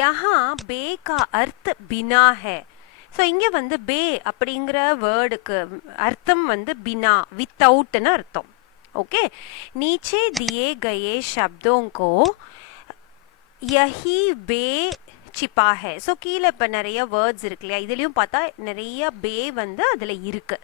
யஹா பே கா அர்த் பினா ஹே. ஸோ இங்கே வந்து பே அப்படிங்கிற வேர்டுக்கு அர்த்தம் வந்து பினா, வித்தவுட்னு அர்த்தம். ஓகே, नीचे दिए गए शब्दों को यही बे சிப்பா ஹே. ஸோ கீழே இப்போ நிறைய வேர்ட்ஸ் இருக்கு இல்லையா? இதுலேயும் பார்த்தா நிறைய பே வந்து அதில் இருக்கு.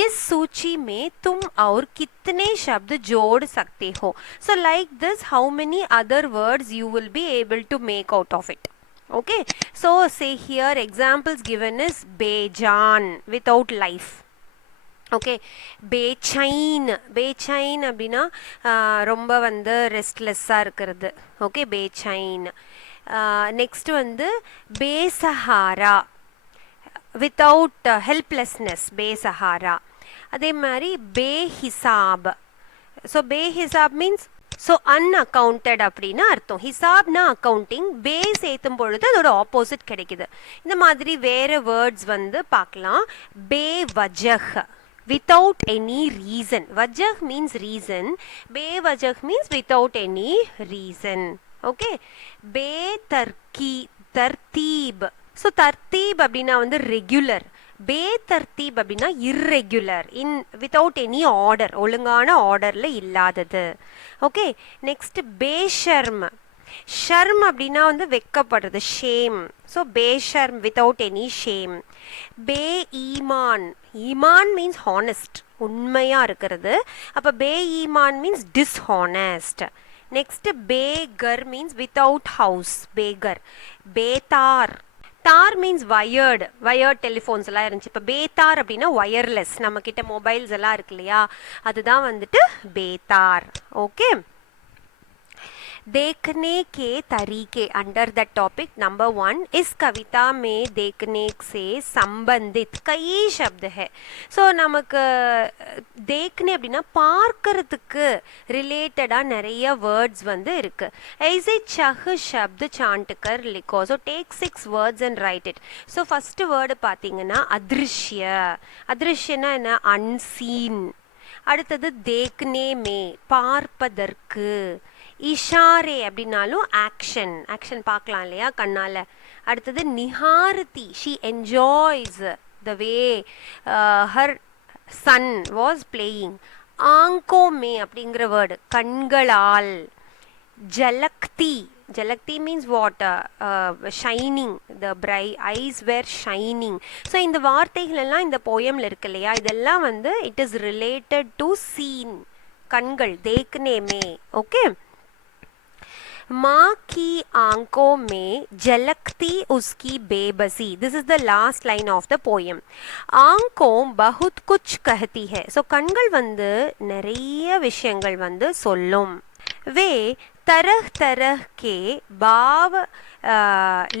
இஸ் सूची में तुम और कितने शब्द जोड़ सकते हो. So like this how many other words you will be able to make out of it. Okay, so say here examples given is बेजान without life. ஓகே, பேச்சைன். பேச்சைன் அப்படின்னா ரொம்ப வந்து ரெஸ்ட்லெஸ்ஸாக இருக்கிறது. ஓகே, பேச்சைன். நெக்ஸ்ட் வந்து பேசஹாரா, வித்தவுட் ஹெல்ப்லெஸ்னஸ், பேசஹாரா. அதே மாதிரி பேஹிசாப். ஸோ பேஹிசாப் மீன்ஸ் ஸோ அன்அக்கவுண்டட் அப்படின்னு அர்த்தம். ஹிசாப்னா அக்கவுண்டிங், பே சேர்த்தும் பொழுது அதோட ஆப்போசிட் கிடைக்குது. இந்த மாதிரி வேறு வேர்ட்ஸ் வந்து பார்க்கலாம். பே வஜஹ், without any reason. Wajah means reason, bewajah means without any reason. Okay, be tartib. So tartib அப்படின்னா வந்து ரெகுலர், பே தர்த்தீப் அப்படின்னா இர்ரெகுலர், வித்தவுட் எனி ஆர்டர், ஒழுங்கான ஆர்டரில் இல்லாதது. Okay, next பேஷர்ம். ஷர்ம் அப்படின்னா வந்து வெக்கப்படுறது, ஷேம். ஸோ பேஷர்ம் வித்தவுட் எனி ஷேம். பே ஈமான். ஈமான் மீன்ஸ் ஹானஸ்ட், உண்மையாக இருக்கிறது. அப்போ பே ஈமான் மீன்ஸ் டிஸ்ஹானஸ்ட். நெக்ஸ்ட் பேகர் மீன்ஸ் வித்தவுட் ஹவுஸ், பேகர். பேதார். தார் மீன்ஸ் வயர்டு, வயர்ட் டெலிஃபோன்ஸ் எல்லாம் இருந்துச்சு. இப்போ பேதார் அப்படின்னா ஒயர்லெஸ், நம்மக்கிட்ட மொபைல்ஸ் எல்லாம் இருக்கு இல்லையா? அதுதான் வந்துட்டு பேதார். ஓகே, देखने के तरीके अंडर द टॉपिक नंबर 1. इस कविता में देखने से संबंधित कई शब्द है. ஸோ நமக்கு देखने அப்படின்னா பார்க்கறதுக்கு ரிலேட்டடாக நிறைய வேர்ட்ஸ் வந்து இருக்கு. ऐसे छह शब्द छांट कर लिखो. So take 6 words and right it. So first word பார்த்தீங்கன்னா அதிருஷ்ய. அதிருஷ்யனா என்ன? அன்சீன். அடுத்தது देखने में, பார்ப்பதற்கு. இஷாரே அப்படின்னாலும் ஆக்ஷன், ஆக்ஷன் பார்க்கலாம் இல்லையா கண்ணால். அடுத்தது நிஹாரதி, she enjoys the way her son was playing. ஆங்கோ மே அப்படிங்கிற வேர்டு கண்களால். ஜலக்தி. ஜலக்தி means what? Shining, the eyes were shining. So இந்த வார்த்தைகள் எல்லாம் இந்த போயமில் இருக்கு இல்லையா? இதெல்லாம் வந்து it is related to seen, கண்கள், தேக்னே மே. ஓகே, माँ की आंखों में झलकती उसकी बेबसी. This is the last line of the poem. ஆங்கோं बहुत कुछ कहती है. ஸோ கண்கள் வந்து நிறைய விஷயங்கள் வந்து சொல்லும். वे तरह तरह के भाव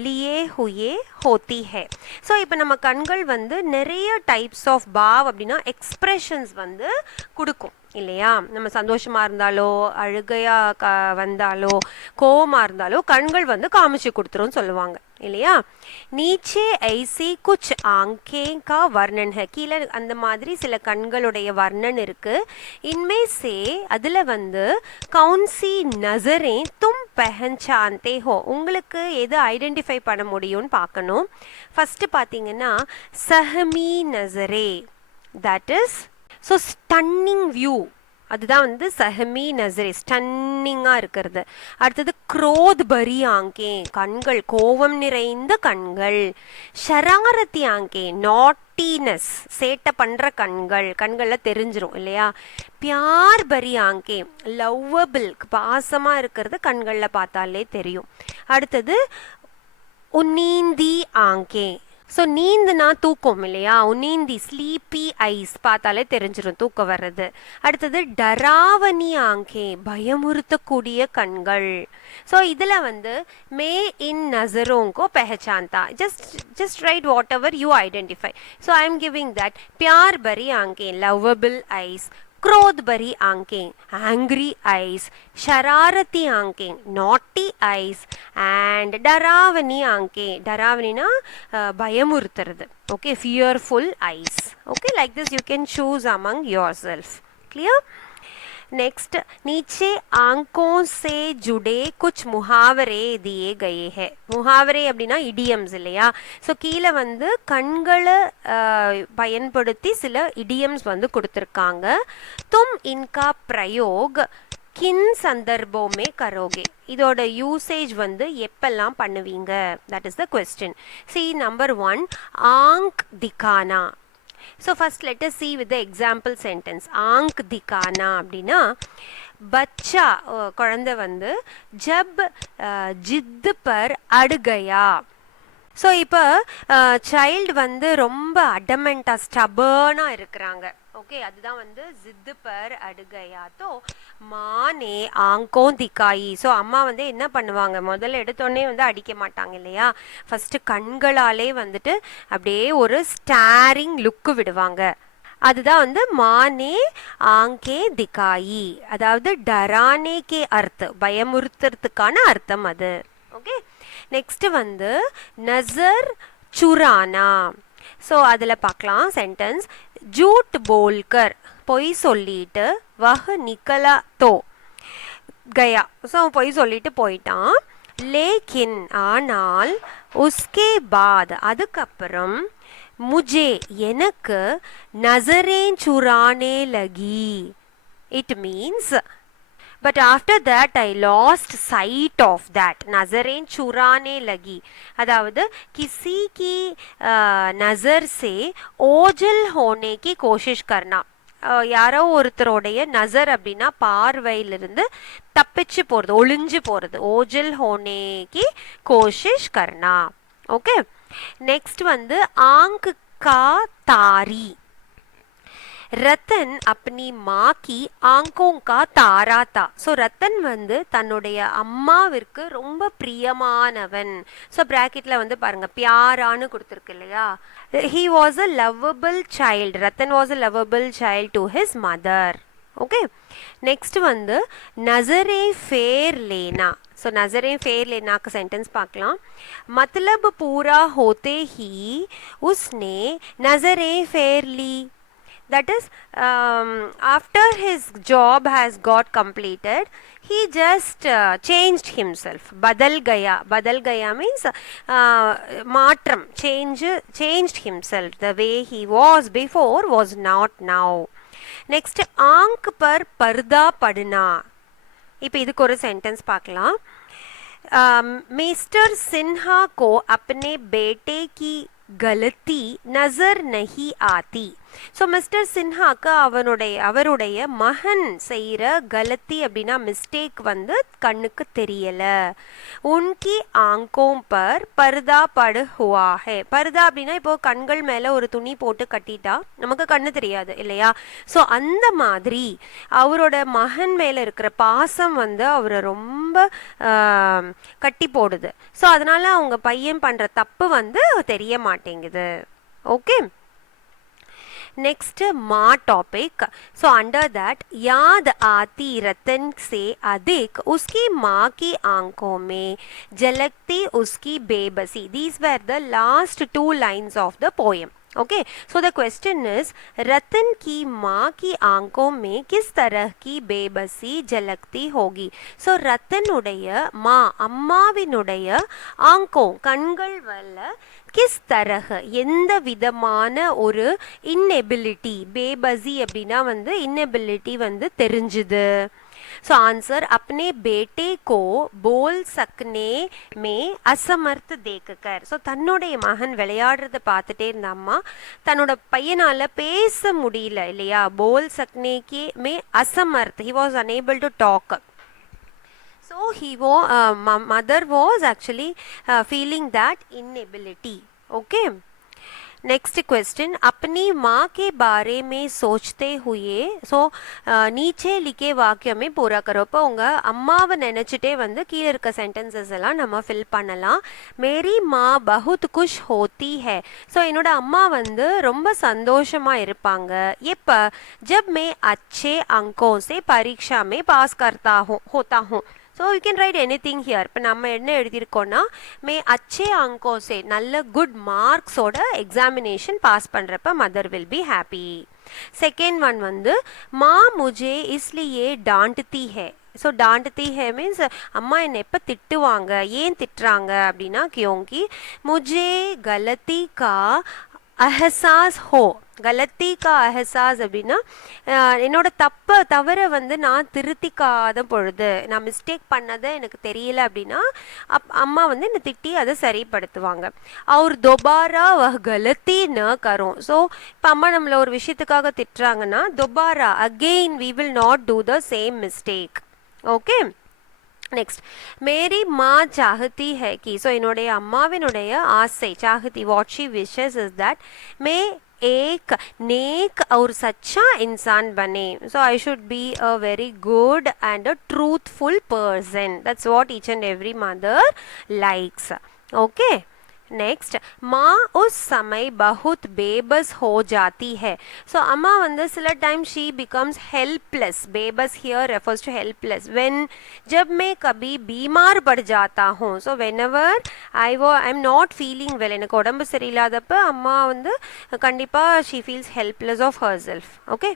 लिए हुए होती है. ஸோ இப்போ நம்ம கண்கள் வந்து நிறைய டைப்ஸ் ஆஃப் பாவ் அப்படின்னா எக்ஸ்பிரஷன்ஸ் வந்து கொடுக்கும் இல்லையா. நம்ம சந்தோஷமா இருந்தாலோ அழுகையா வந்தாலோ கோவமா இருந்தாலோ கண்கள் வந்து காமிச்சு கொடுத்துரும் சொல்லுவாங்க இல்லையா. நீச்சே ஐசி குச் ஆங்கே கா வர்ணன் ஹை. கீழே அந்த மாதிரி சில கண்களுடைய வர்ணன் இருக்கு. இன்மே சே அதுல வந்து கவுன்சி நசரே தும் பெஹன்சான்தே ஹோ. உங்களுக்கு எது ஐடென்டிஃபை பண்ண முடியும்னு பார்க்கணும். ஃபர்ஸ்ட் பார்த்தீங்கன்னா சஹமி நசரே, that is so stunning view, அதுதான் வந்து சஹமி நசரே, ஸ்டன்னிங்காக இருக்கிறது. அடுத்தது குரோத் பரி ஆங்கே, கண்கள் கோபம் நிறைந்த கண்கள். ஷராரத்தி ஆங்கே, நாட்டினஸ், சேட்டை பண்ணுற கண்கள், கண்களில் தெரிஞ்சிரும் இல்லையா. பியார் பரி ஆங்கே, லவ்வபிள், பாசமாக இருக்கிறது கண்களில் பார்த்தாலே தெரியும். அடுத்தது உன்னீந்தி ஆங்கே, ஸோ நீந்துனா தூக்கம் இல்லையா. உன்னீந்தி ஸ்லீப்பி ஐஸ், பார்த்தாலே தெரிஞ்சிடும் தூக்கம் வர்றது. அடுத்தது டராவனி ஆங்கே, பயமுறுத்தக்கூடிய கண்கள். ஸோ இதில் வந்து மே இன் நசரோங்கோ பெஹச்சான்தா, just write whatever you identify. So I am giving that பியார் பரி ஆங்கே, லவ்வபிள் ஐஸ். क्रोध भरी आंखें, angry eyes. शरारती आंखें, naughty eyes. and डरावनी आंखें, डरावनीना பயமுறுத்துறது. okay, fearful eyes. okay, like this you can choose among yourself. clear? Next, नीचे आंखों से जुड़े कुछ मुहावरे दिए गए हैं. முஹாவரே அப்படின்னா இடியம்ஸ் இல்லையா. ஸோ கீழே வந்து கண்களை பயன்படுத்தி சில இடியம்ஸ் வந்து கொடுத்துருக்காங்க. தும் இன்கா பிரயோக் கின் சந்தர்ப்பமே கரோகே, இதோட யூசேஜ் வந்து எப்பெல்லாம் பண்ணுவீங்க, that is the question. C number 1, ஆங்க் திகானா. So first let us see with the example sentence. आंख दिखाना அப்படின்னா बच्चा குழந்தை வந்து जब जिद पर अड़ गया. ஸோ இப்போ சைல்டு வந்து ரொம்ப அடமெண்ட்டாக ஸ்டபர்னாக இருக்கிறாங்க. ஓகே, அதுதான் வந்து ஜித்து பர் அடுகையா. தோ மானே ஆங்கோ திக்காயி. ஸோ அம்மா வந்து என்ன பண்ணுவாங்க, முதல்ல எடுத்தோடனே வந்து அடிக்க மாட்டாங்க இல்லையா. ஃபஸ்ட்டு கண்களாலே வந்துட்டு அப்படியே ஒரு ஸ்டாரிங் லுக்கு விடுவாங்க. அதுதான் வந்து மானே ஆங்கே திக்காயி, அதாவது டரானே கே அர்த்த, பயமுறுத்துறதுக்கான அர்த்தம் அது. ஓகே, நெக்ஸ்ட் வந்து நசர் சுரானா. ஸோ அதில் பார்க்கலாம் சென்டென்ஸ். ஜூட் போல்கர், பொய் சொல்லிட்டு, வஹ் நிக்கலா தோ கயா. ஸோ பொய் சொல்லிட்டு போயிட்டான். லேக்கின் ஆனால், உஸ்கே பாத் அதுக்கப்புறம், முஜே எனக்கு, நசரே சுரானே லகி. It means but after that I lost sight of that. नजरें चुराने लगी, அதாவது किसी की नजर से ओझल होने की कोशिश करना. யாரோ ஒருத்தருடைய நசர் அப்படின்னா பார்வையிலிருந்து தப்பிச்சு போகிறது, ஒளிஞ்சு போகிறது. ஓஜல் ஹோனேக்கு கோஷிஷ் கர்னா. ஓகே, நெக்ஸ்ட் வந்து ஆங்க் கா தாரி. ரத்தன் अपनी माँ की आंखों का तारा था. ஸோ ரத்தன் வந்து தன்னுடைய அம்மாவிற்கு ரொம்ப பிரியமானவன். ஸோ பிராக்கெட்டில் வந்து பாருங்க பியாரான்னு கொடுத்துருக்கு இல்லையா. he was a lovable child. Ratan was a lovable child to his mother. Okay, next வந்து நசரே ஃபேர் லேனா. ஸோ நசரே ஃபேர் लेना का सेंटेंस பார்க்கலாம். मतलब पूरा होते ही उसने नजरे फेर ली. That is, after his job has got completed, he just changed himself. badal gaya means matram, changed himself. The way he was before was not now. Next, aank par parda padna. இப்போ இதுக்கு ஒரு sentence பார்க்கலாம். Mister Sinha को अपने बेटे की गलती नजर नहीं आती. ஸோ மிஸ்டர் சின்ஹாக்கு அவருடைய மகன் செய்கிற கலத்தி அப்படின்னா மிஸ்டேக் வந்து கண்ணுக்கு தெரியலை. உன்கி ஆங்கோம் பர் பர்தா படு ஹுவா ஹே. பர்தா அப்படின்னா இப்போ கண்கள் மேலே ஒரு துணி போட்டு கட்டிட்டா நமக்கு கண்ணு தெரியாது இல்லையா? ஸோ அந்த மாதிரி அவரோட மகன் மேலே இருக்கிற பாசம் வந்து அவரை ரொம்ப கட்டி போடுது. ஸோ அதனால அவங்க பையன் பண்ணுற தப்பு வந்து தெரிய மாட்டேங்குது. ஓகே, नेक्स्ट माँ टॉपिक. सो अंडर दैट याद आती रतन से अधिक उसकी माँ की आंखों में झलकती उसकी बेबसी. These were the last 2 lines of the poem. Okay, so the question is Ratan की माँ की आंखों में किस तरह की बेबसी झलकती होगी. सो रतनुடைய மா அம்மாவினுடைய ஆங்கோ கண்கள் வல்ல கிஸ் தரக எந்த விதமான ஒரு இன்னெபிலிட்டி, பேபசி அப்படின்னா வந்து இன்னெபிலிட்டி வந்து தெரிஞ்சுது. सो आंसर अपने बेटे को बोल सकने में असमर्थ देखकर. ஸோ தன்னுடைய மகன் விளையாடுறத பார்த்துட்டே இருந்த அம்மா தன்னோட பையனால பேச முடியல இல்லையா? போல் சக்னே கே மே असमर्थ, he was unable to talk. So mother was actually feeling that inability. Okay. Next question, अपनी माँ के बारे में सोचते हुए. ஸோ நீச்சே लिखे वाक्य में पूरा करो. இப்போ உங்கள் அம்மாவை நினச்சிட்டே வந்து கீழே இருக்க சென்டென்சஸ் எல்லாம் நம்ம ஃபில் பண்ணலாம். மேரி மா பகுத் குஷ் ஹோத்தி है. ஸோ என்னோட அம்மா வந்து ரொம்ப சந்தோஷமாக இருப்பாங்க எப்போ? जब मैं अच्छे अंकों से परीक्षा में पास होता हूँ. So you can right any thing here. இப்போ நம்ம என்ன எழுதியிருக்கோன்னா மே அச்சே அங்கோசே நல்ல குட் மார்க்ஸோட எக்ஸாமினேஷன் பாஸ் பண்ணுறப்ப mother will be happy. Second one வந்து மா முஜே இஸ்லியே டாண்ட்தி ஹே. ஸோ டாண்ட்தி ஹே மீன்ஸ் அம்மா என்னை எப்போ திட்டுவாங்க, ஏன் திட்டுறாங்க அப்படின்னா கியோங்கி முஜே கலத்தி கா அஹசாஸ் ஹோ. கலத்தி கா அஹசாஸ் அப்படின்னா என்னோட தவற வந்து நான் திருத்திக்காத பொழுது, நான் மிஸ்டேக் பண்ணதை எனக்கு தெரியல அப்படின்னா அம்மா வந்து என்னை திட்டி அதை சரிப்படுத்துவாங்க. அவர் दोबारा वह गलती न करो. ஸோ இப்போ அம்மா நம்மளை ஒரு விஷயத்துக்காக திட்டுறாங்கன்னா दोबारा again we will not do the same mistake. Okay, next मेरी माँ चाहती है कि. सो என்னுடைய அம்மாவினுடைய ஆசை चाहती, what she wishes is that मैं एक नेक और सच्चा इंसान बने. So I should be a very good and a truthful person. That's what each and every mother likes. Okay. Next माँ उस समय बहुत बेबस हो जाती है. सो अम्मा வந்து சில டைம் she becomes helpless. बेबस here refers to helpless. when जब मैं कभी बीमार पड़ जाता हूँ. so whenever I am not feeling well, எனக்கு உடம்பு சரியில்லாதப்ப அம்மா வந்து கண்டிப்பா she feels helpless of herself. okay.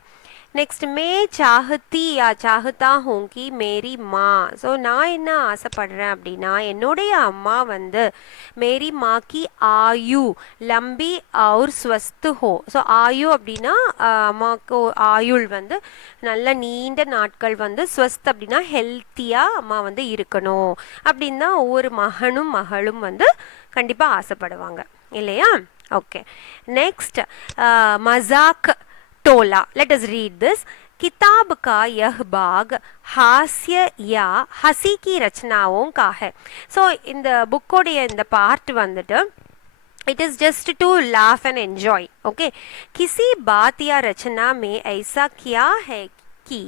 Next मैं चाहती या चाहता हूँ कि मेरी माँ. ஸோ நான் என்ன ஆசைப்படுறேன் அப்படின்னா என்னுடைய அம்மா வந்து மேரி மா கி ஆயு லம்பி और स्वस्थ हो. ஸோ ஆயு அப்படின்னா அம்மாவுக்கு ஆயுள் வந்து நல்ல நீண்ட நாட்கள் வந்து ஸ்வஸ்த் அப்படின்னா ஹெல்த்தியாக அம்மா வந்து இருக்கணும் அப்படின்னு தான் ஒவ்வொரு மகனும் மகளும் வந்து கண்டிப்பாக ஆசைப்படுவாங்க இல்லையா? ஓகே, नेक्स्ट मजाक टोला. Let us read this. किताब का यह भाग हास्य या हंसी की रचनाओं का है. सो இந்த புக்கோடைய இந்த பார்ட் வந்துட்டு it is just to laugh and enjoy. okay. किसी बात या रचना में ऐसा क्या है कि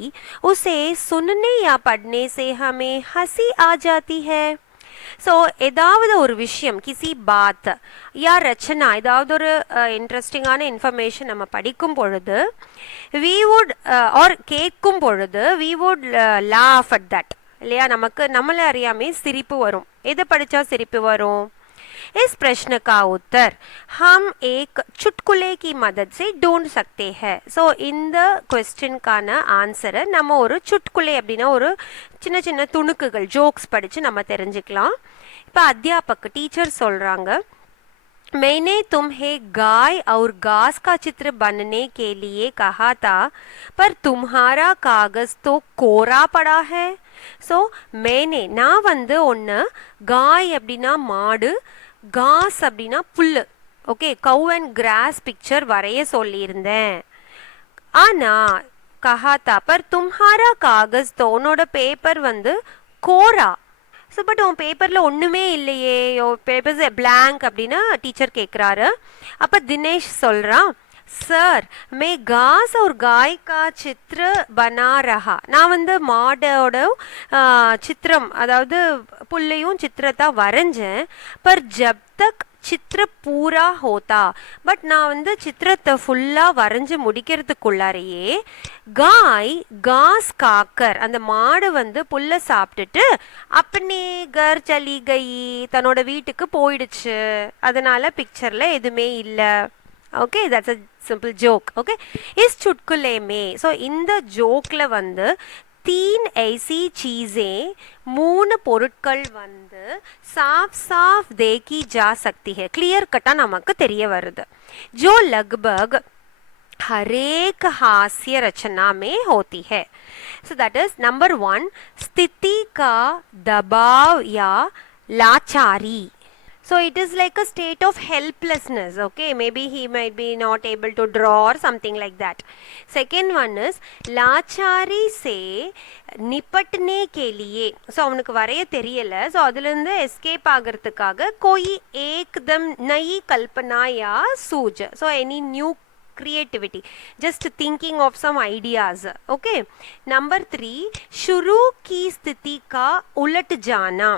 उसे सुनने या पढ़ने से हमें हंसी आ जाती है. ஸோ ஏதாவது ஒரு விஷயம் கிசி பாத் யா ரச்சனா, ஏதாவது ஒரு இன்ட்ரெஸ்டிங்கான இன்ஃபர்மேஷன் நம்ம படிக்கும் பொழுது வி வுட் ஆர் கேட்கும் பொழுது we would laugh at that இல்லையா? நமக்கு நம்மளை அறியாமே சிரிப்பு வரும். எதை படித்தா சிரிப்பு வரும்? इस प्रश्न का उत्तर हम एक चुटकुले की मदद से ढूंढ सकते हैं. ஸோ இந்த கொஸ்டின்கான ஆன்சரை நம்ம ஒரு சுட்குலே அப்படின்னா ஒரு சின்ன சின்ன துணுக்குகள் ஜோக்ஸ் படித்து நம்ம தெரிஞ்சுக்கலாம். இப்போ அத்தியாபக் டீச்சர் சொல்கிறாங்க, मैंने तुम्हें गाय और घास का चित्र बनने के लिए कहा था पर तुम्हारा कागज तो कोरा पड़ा है. ஸோ मैंने நான் வந்து ஒன்று காய் அப்படின்னா மாடு, காஸ் அப்படின்னா புல். Okay cow and grass picture வரைய சொல்லியிருந்தேன். ஆனா கஹா தா பர் தும்ஹாரா காகஸ் தோ உன்னோட பேப்பர் வந்து கோரா. ஸோ பட் உன் பேப்பரில் ஒன்றுமே இல்லையே, பேப்பர்ஸ் பிளாங்க் அப்படின்னு டீச்சர் கேட்குறாரு. அப்போ தினேஷ் சொல்கிறான், सर मैं घास और गाय का चित्र बना रहा. நான் வந்து மாடோட சித்திரம் அதாவது புல்லையும் சித்திரத்தை வரைஞ்சேன். பர் ஜப் தக் சித்திர பூரா ஹோதா பட் நான் வந்து சித்திரத்தை ஃபுல்லாக வரைஞ்சி முடிக்கிறதுக்குள்ளாரையே காய் காஸ் காக்கர் அந்த மாடு வந்து புல்லை சாப்பிட்டுட்டு அப்பனே கர் சலி கை தன்னோட வீட்டுக்கு போயிடுச்சு. அதனால பிக்சரில் எதுவுமே இல்லை. Okay that's a simple joke. Okay इस चुटकुले में ஸோ இந்த ஜோக்கில் வந்து तीन ऐसी चीज़ें மூணு பொருட்கள் வந்து साफ साफ देखी जा सकती है क्लियर कटा நமக்கு தெரிய வருது. जो लगभग हर एक हास्य रचना में होती है. so that is number 1 स्थिति का दबाव या लाचारी. So it is like a state of helplessness. Okay, maybe he might be not able to draw or something like that. Second one is लाचारी से निपटने के लिए. So அவனுக்கு வரைய தெரியல. So அதிலிருந்து escape ஆகிறதுக்காக कोई एकदम नई कल्पना या सूझ. So any new creativity, just thinking of some ideas. Okay. Number 3 शुरू की स्थिति का उलट जाना.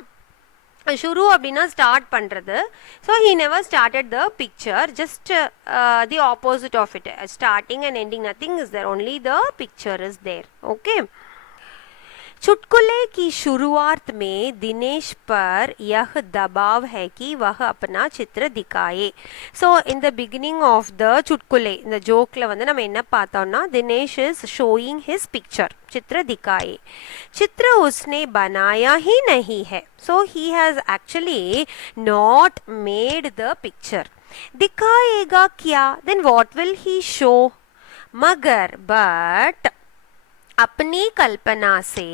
शुरू அப்படின்னா ஸ்டார்ட் பண்ணுறது. So he never started the picture, just the opposite of it. Starting and ending nothing is there, only the picture is there. Okay चुटकुले की शुरुआत में दिनेश पर यह दबाव है कि वह अपना चित्र दिखाए. ஸோ இந்த பிகினிங் ஆஃப் த चुटकुले இந்த ஜோக்கில் வந்து நம்ம என்ன பார்த்தோம்னா Dinesh is showing his picture चित्र दिखाए. चित्र उसने बनाया ही नहीं है. so he has actually not made the picture. दिखाएगा क्या, then what will he show? मगर but अपनी कल्पना से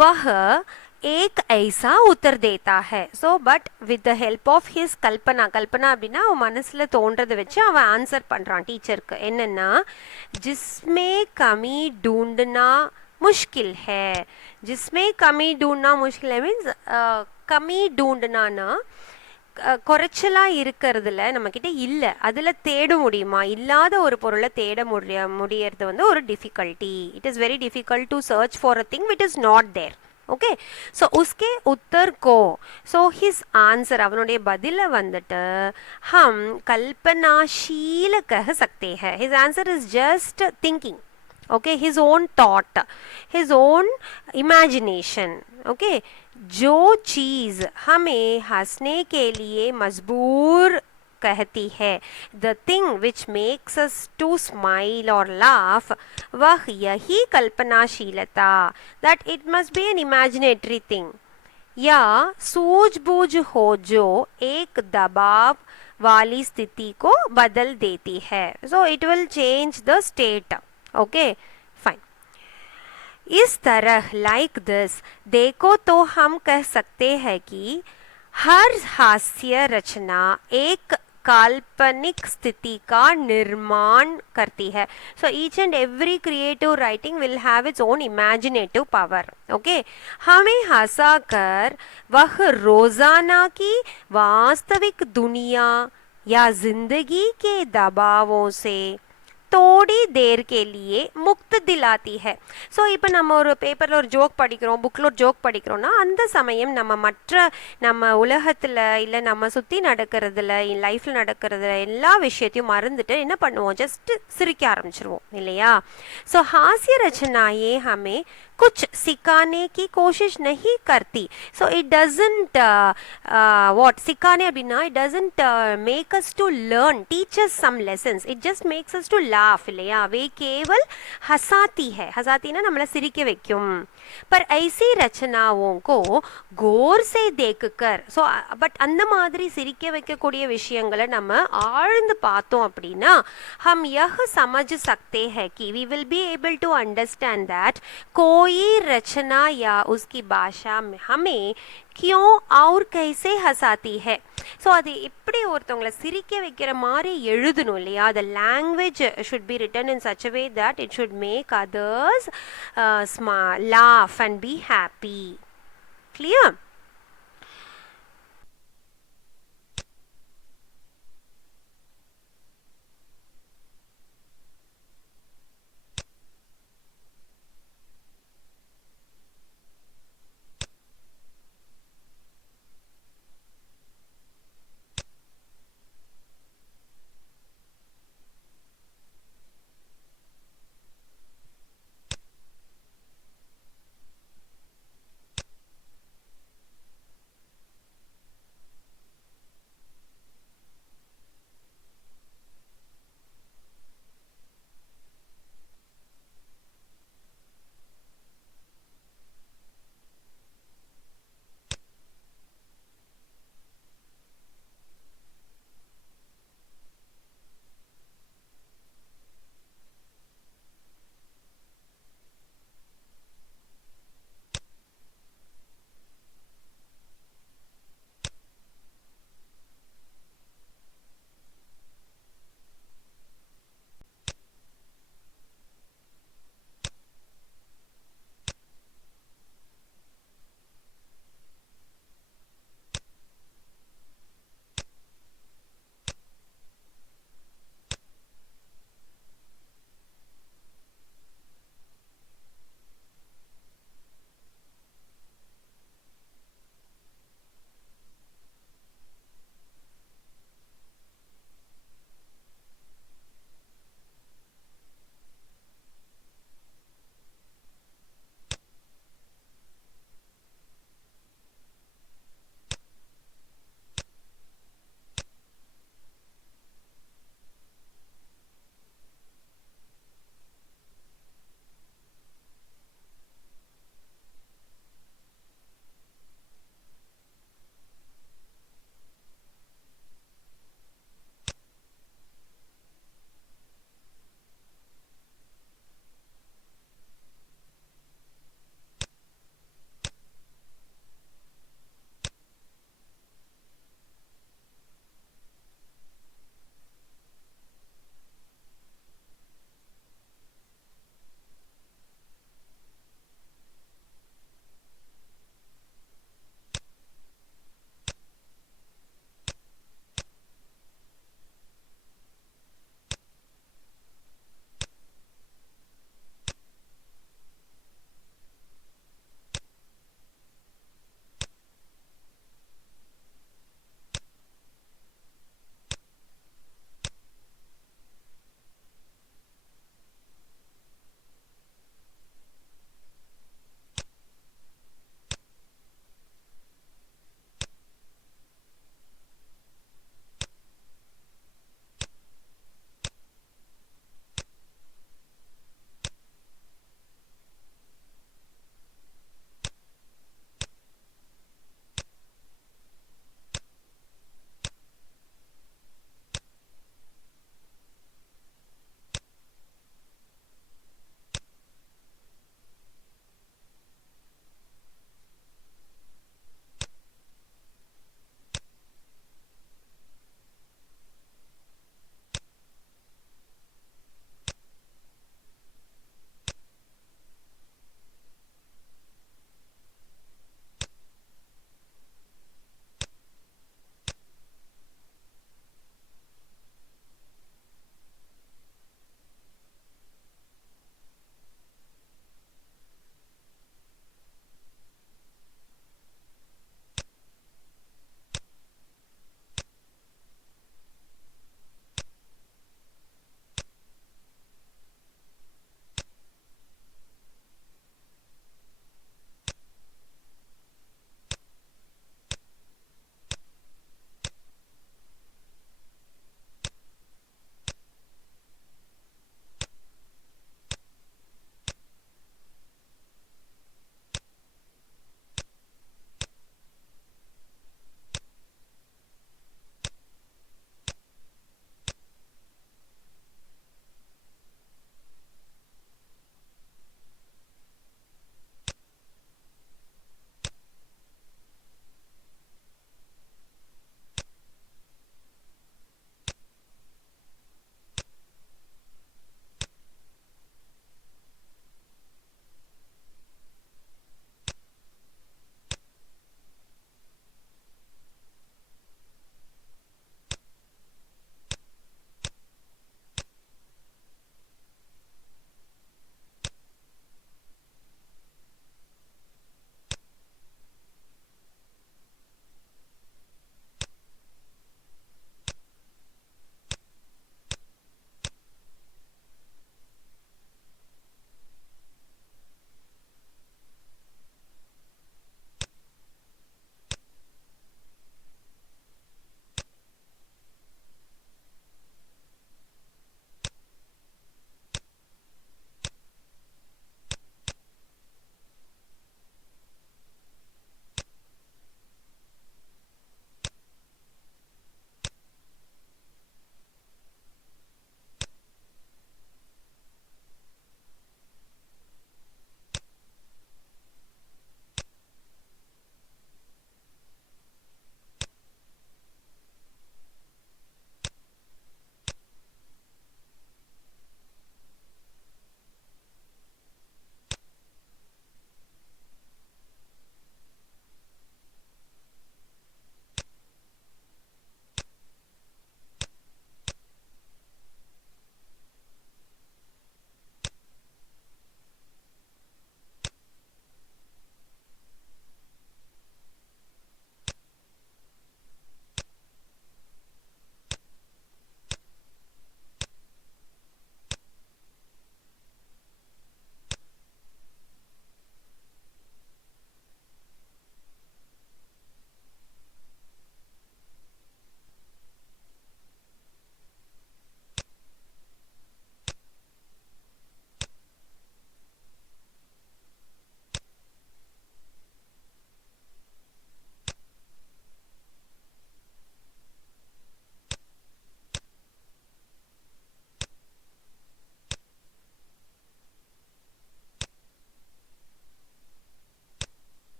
वह एक ऐसा उत्तर देता है. So but with the help of his Kalpana, Kalpana அப்படின்னா அவன் மனசில் தோன்றதை வச்சு அவன் ஆன்சர் பண்ணுறான் டீச்சருக்கு. என்னென்னா जिसमें कमी ढूंढना मुश्किल है. जिसमें कमी ढूंढना मुश्किल है मीन्स कमी ढूंढना குறைச்சலாக இருக்கிறதுல நம்மக்கிட்ட இல்லை, அதில் தேட முடியுமா, இல்லாத ஒரு பொருளை தேட முடியறது வந்து ஒரு difficulty. It is very difficult to search for a thing which is not there. Okay so உஸ்கே உத்தர் கோ ஸோ ஹிஸ் ஆன்சர் அவனுடைய பதிலை வந்துட்டு ஹம் கல்பனாஷீல கஹ சக்தே ஹை. His answer is just thinking. okay his own thought, his own imagination. okay जो चीज़ हमें हंसने के लिए मजबूर कहती है, the thing which makes us to smile or laugh, वह यही कल्पनाशीलता, that it must be an imaginatory thing. या सूझबूझ हो जो एक दबाव वाली स्थिति को बदल देती है. so it will change the state. Okay fine. इस तरह लाइक दिस देखो तो हम कह सकते हैं कि हर हास्य रचना एक काल्पनिक स्थिति का निर्माण करती है. so each and every creative writing will have its own imaginative power. okay हमें हंसाकर वह रोजाना की वास्तविक दुनिया या जिंदगी के दबावों से थोड़ी देर के लिए मुक्त दिलाती है. ஸோ இப்போ நம்ம ஒரு பேப்பரில் ஒரு ஜோக் படிக்கிறோம், புக்கில் ஒரு ஜோக் படிக்கிறோம்னா அந்த சமயம் நம்ம உலகத்தில் இல்லை நம்ம சுற்றி நடக்கிறதுல லைஃப்பில் நடக்கிறதுல எல்லா விஷயத்தையும் மறந்துட்டு என்ன பண்ணுவோம், ஜஸ்ட் சிரிக்க ஆரம்பிச்சிருவோம் இல்லையா. ஸோ हास्य रचनाएं हमें कुछ सिखाने की कोशिश नहीं करती. so it doesn't what सिखाने அப்படின்னா it doesn't make us to learn, teach us some lessons. it just makes us to laugh இல்லையா. वे केवल हंसाती है, हंसाती ना நம்மள சிரிக்க வைக்கும். पर ऐसी रचनाओं को गौर से देखकर so but அந்த மாதிரி சிரிக்க வைக்கக்கூடிய விஷயங்களை நம்ம ஆழ்ந்து பார்த்தோம் அப்படின்னா हम यह समझ सकते हैं कि we will be able to understand that कोई रचना या उसकी भाषा में हमें क्यों और कैसे हंसाती है. ஸோ அது எப்படி ஒருத்தவங்களை சிரிக்க வைக்கிற மாதிரி எழுதணும் இல்லையா? the language should be written in such a way that it should make others laugh and be happy. Clear?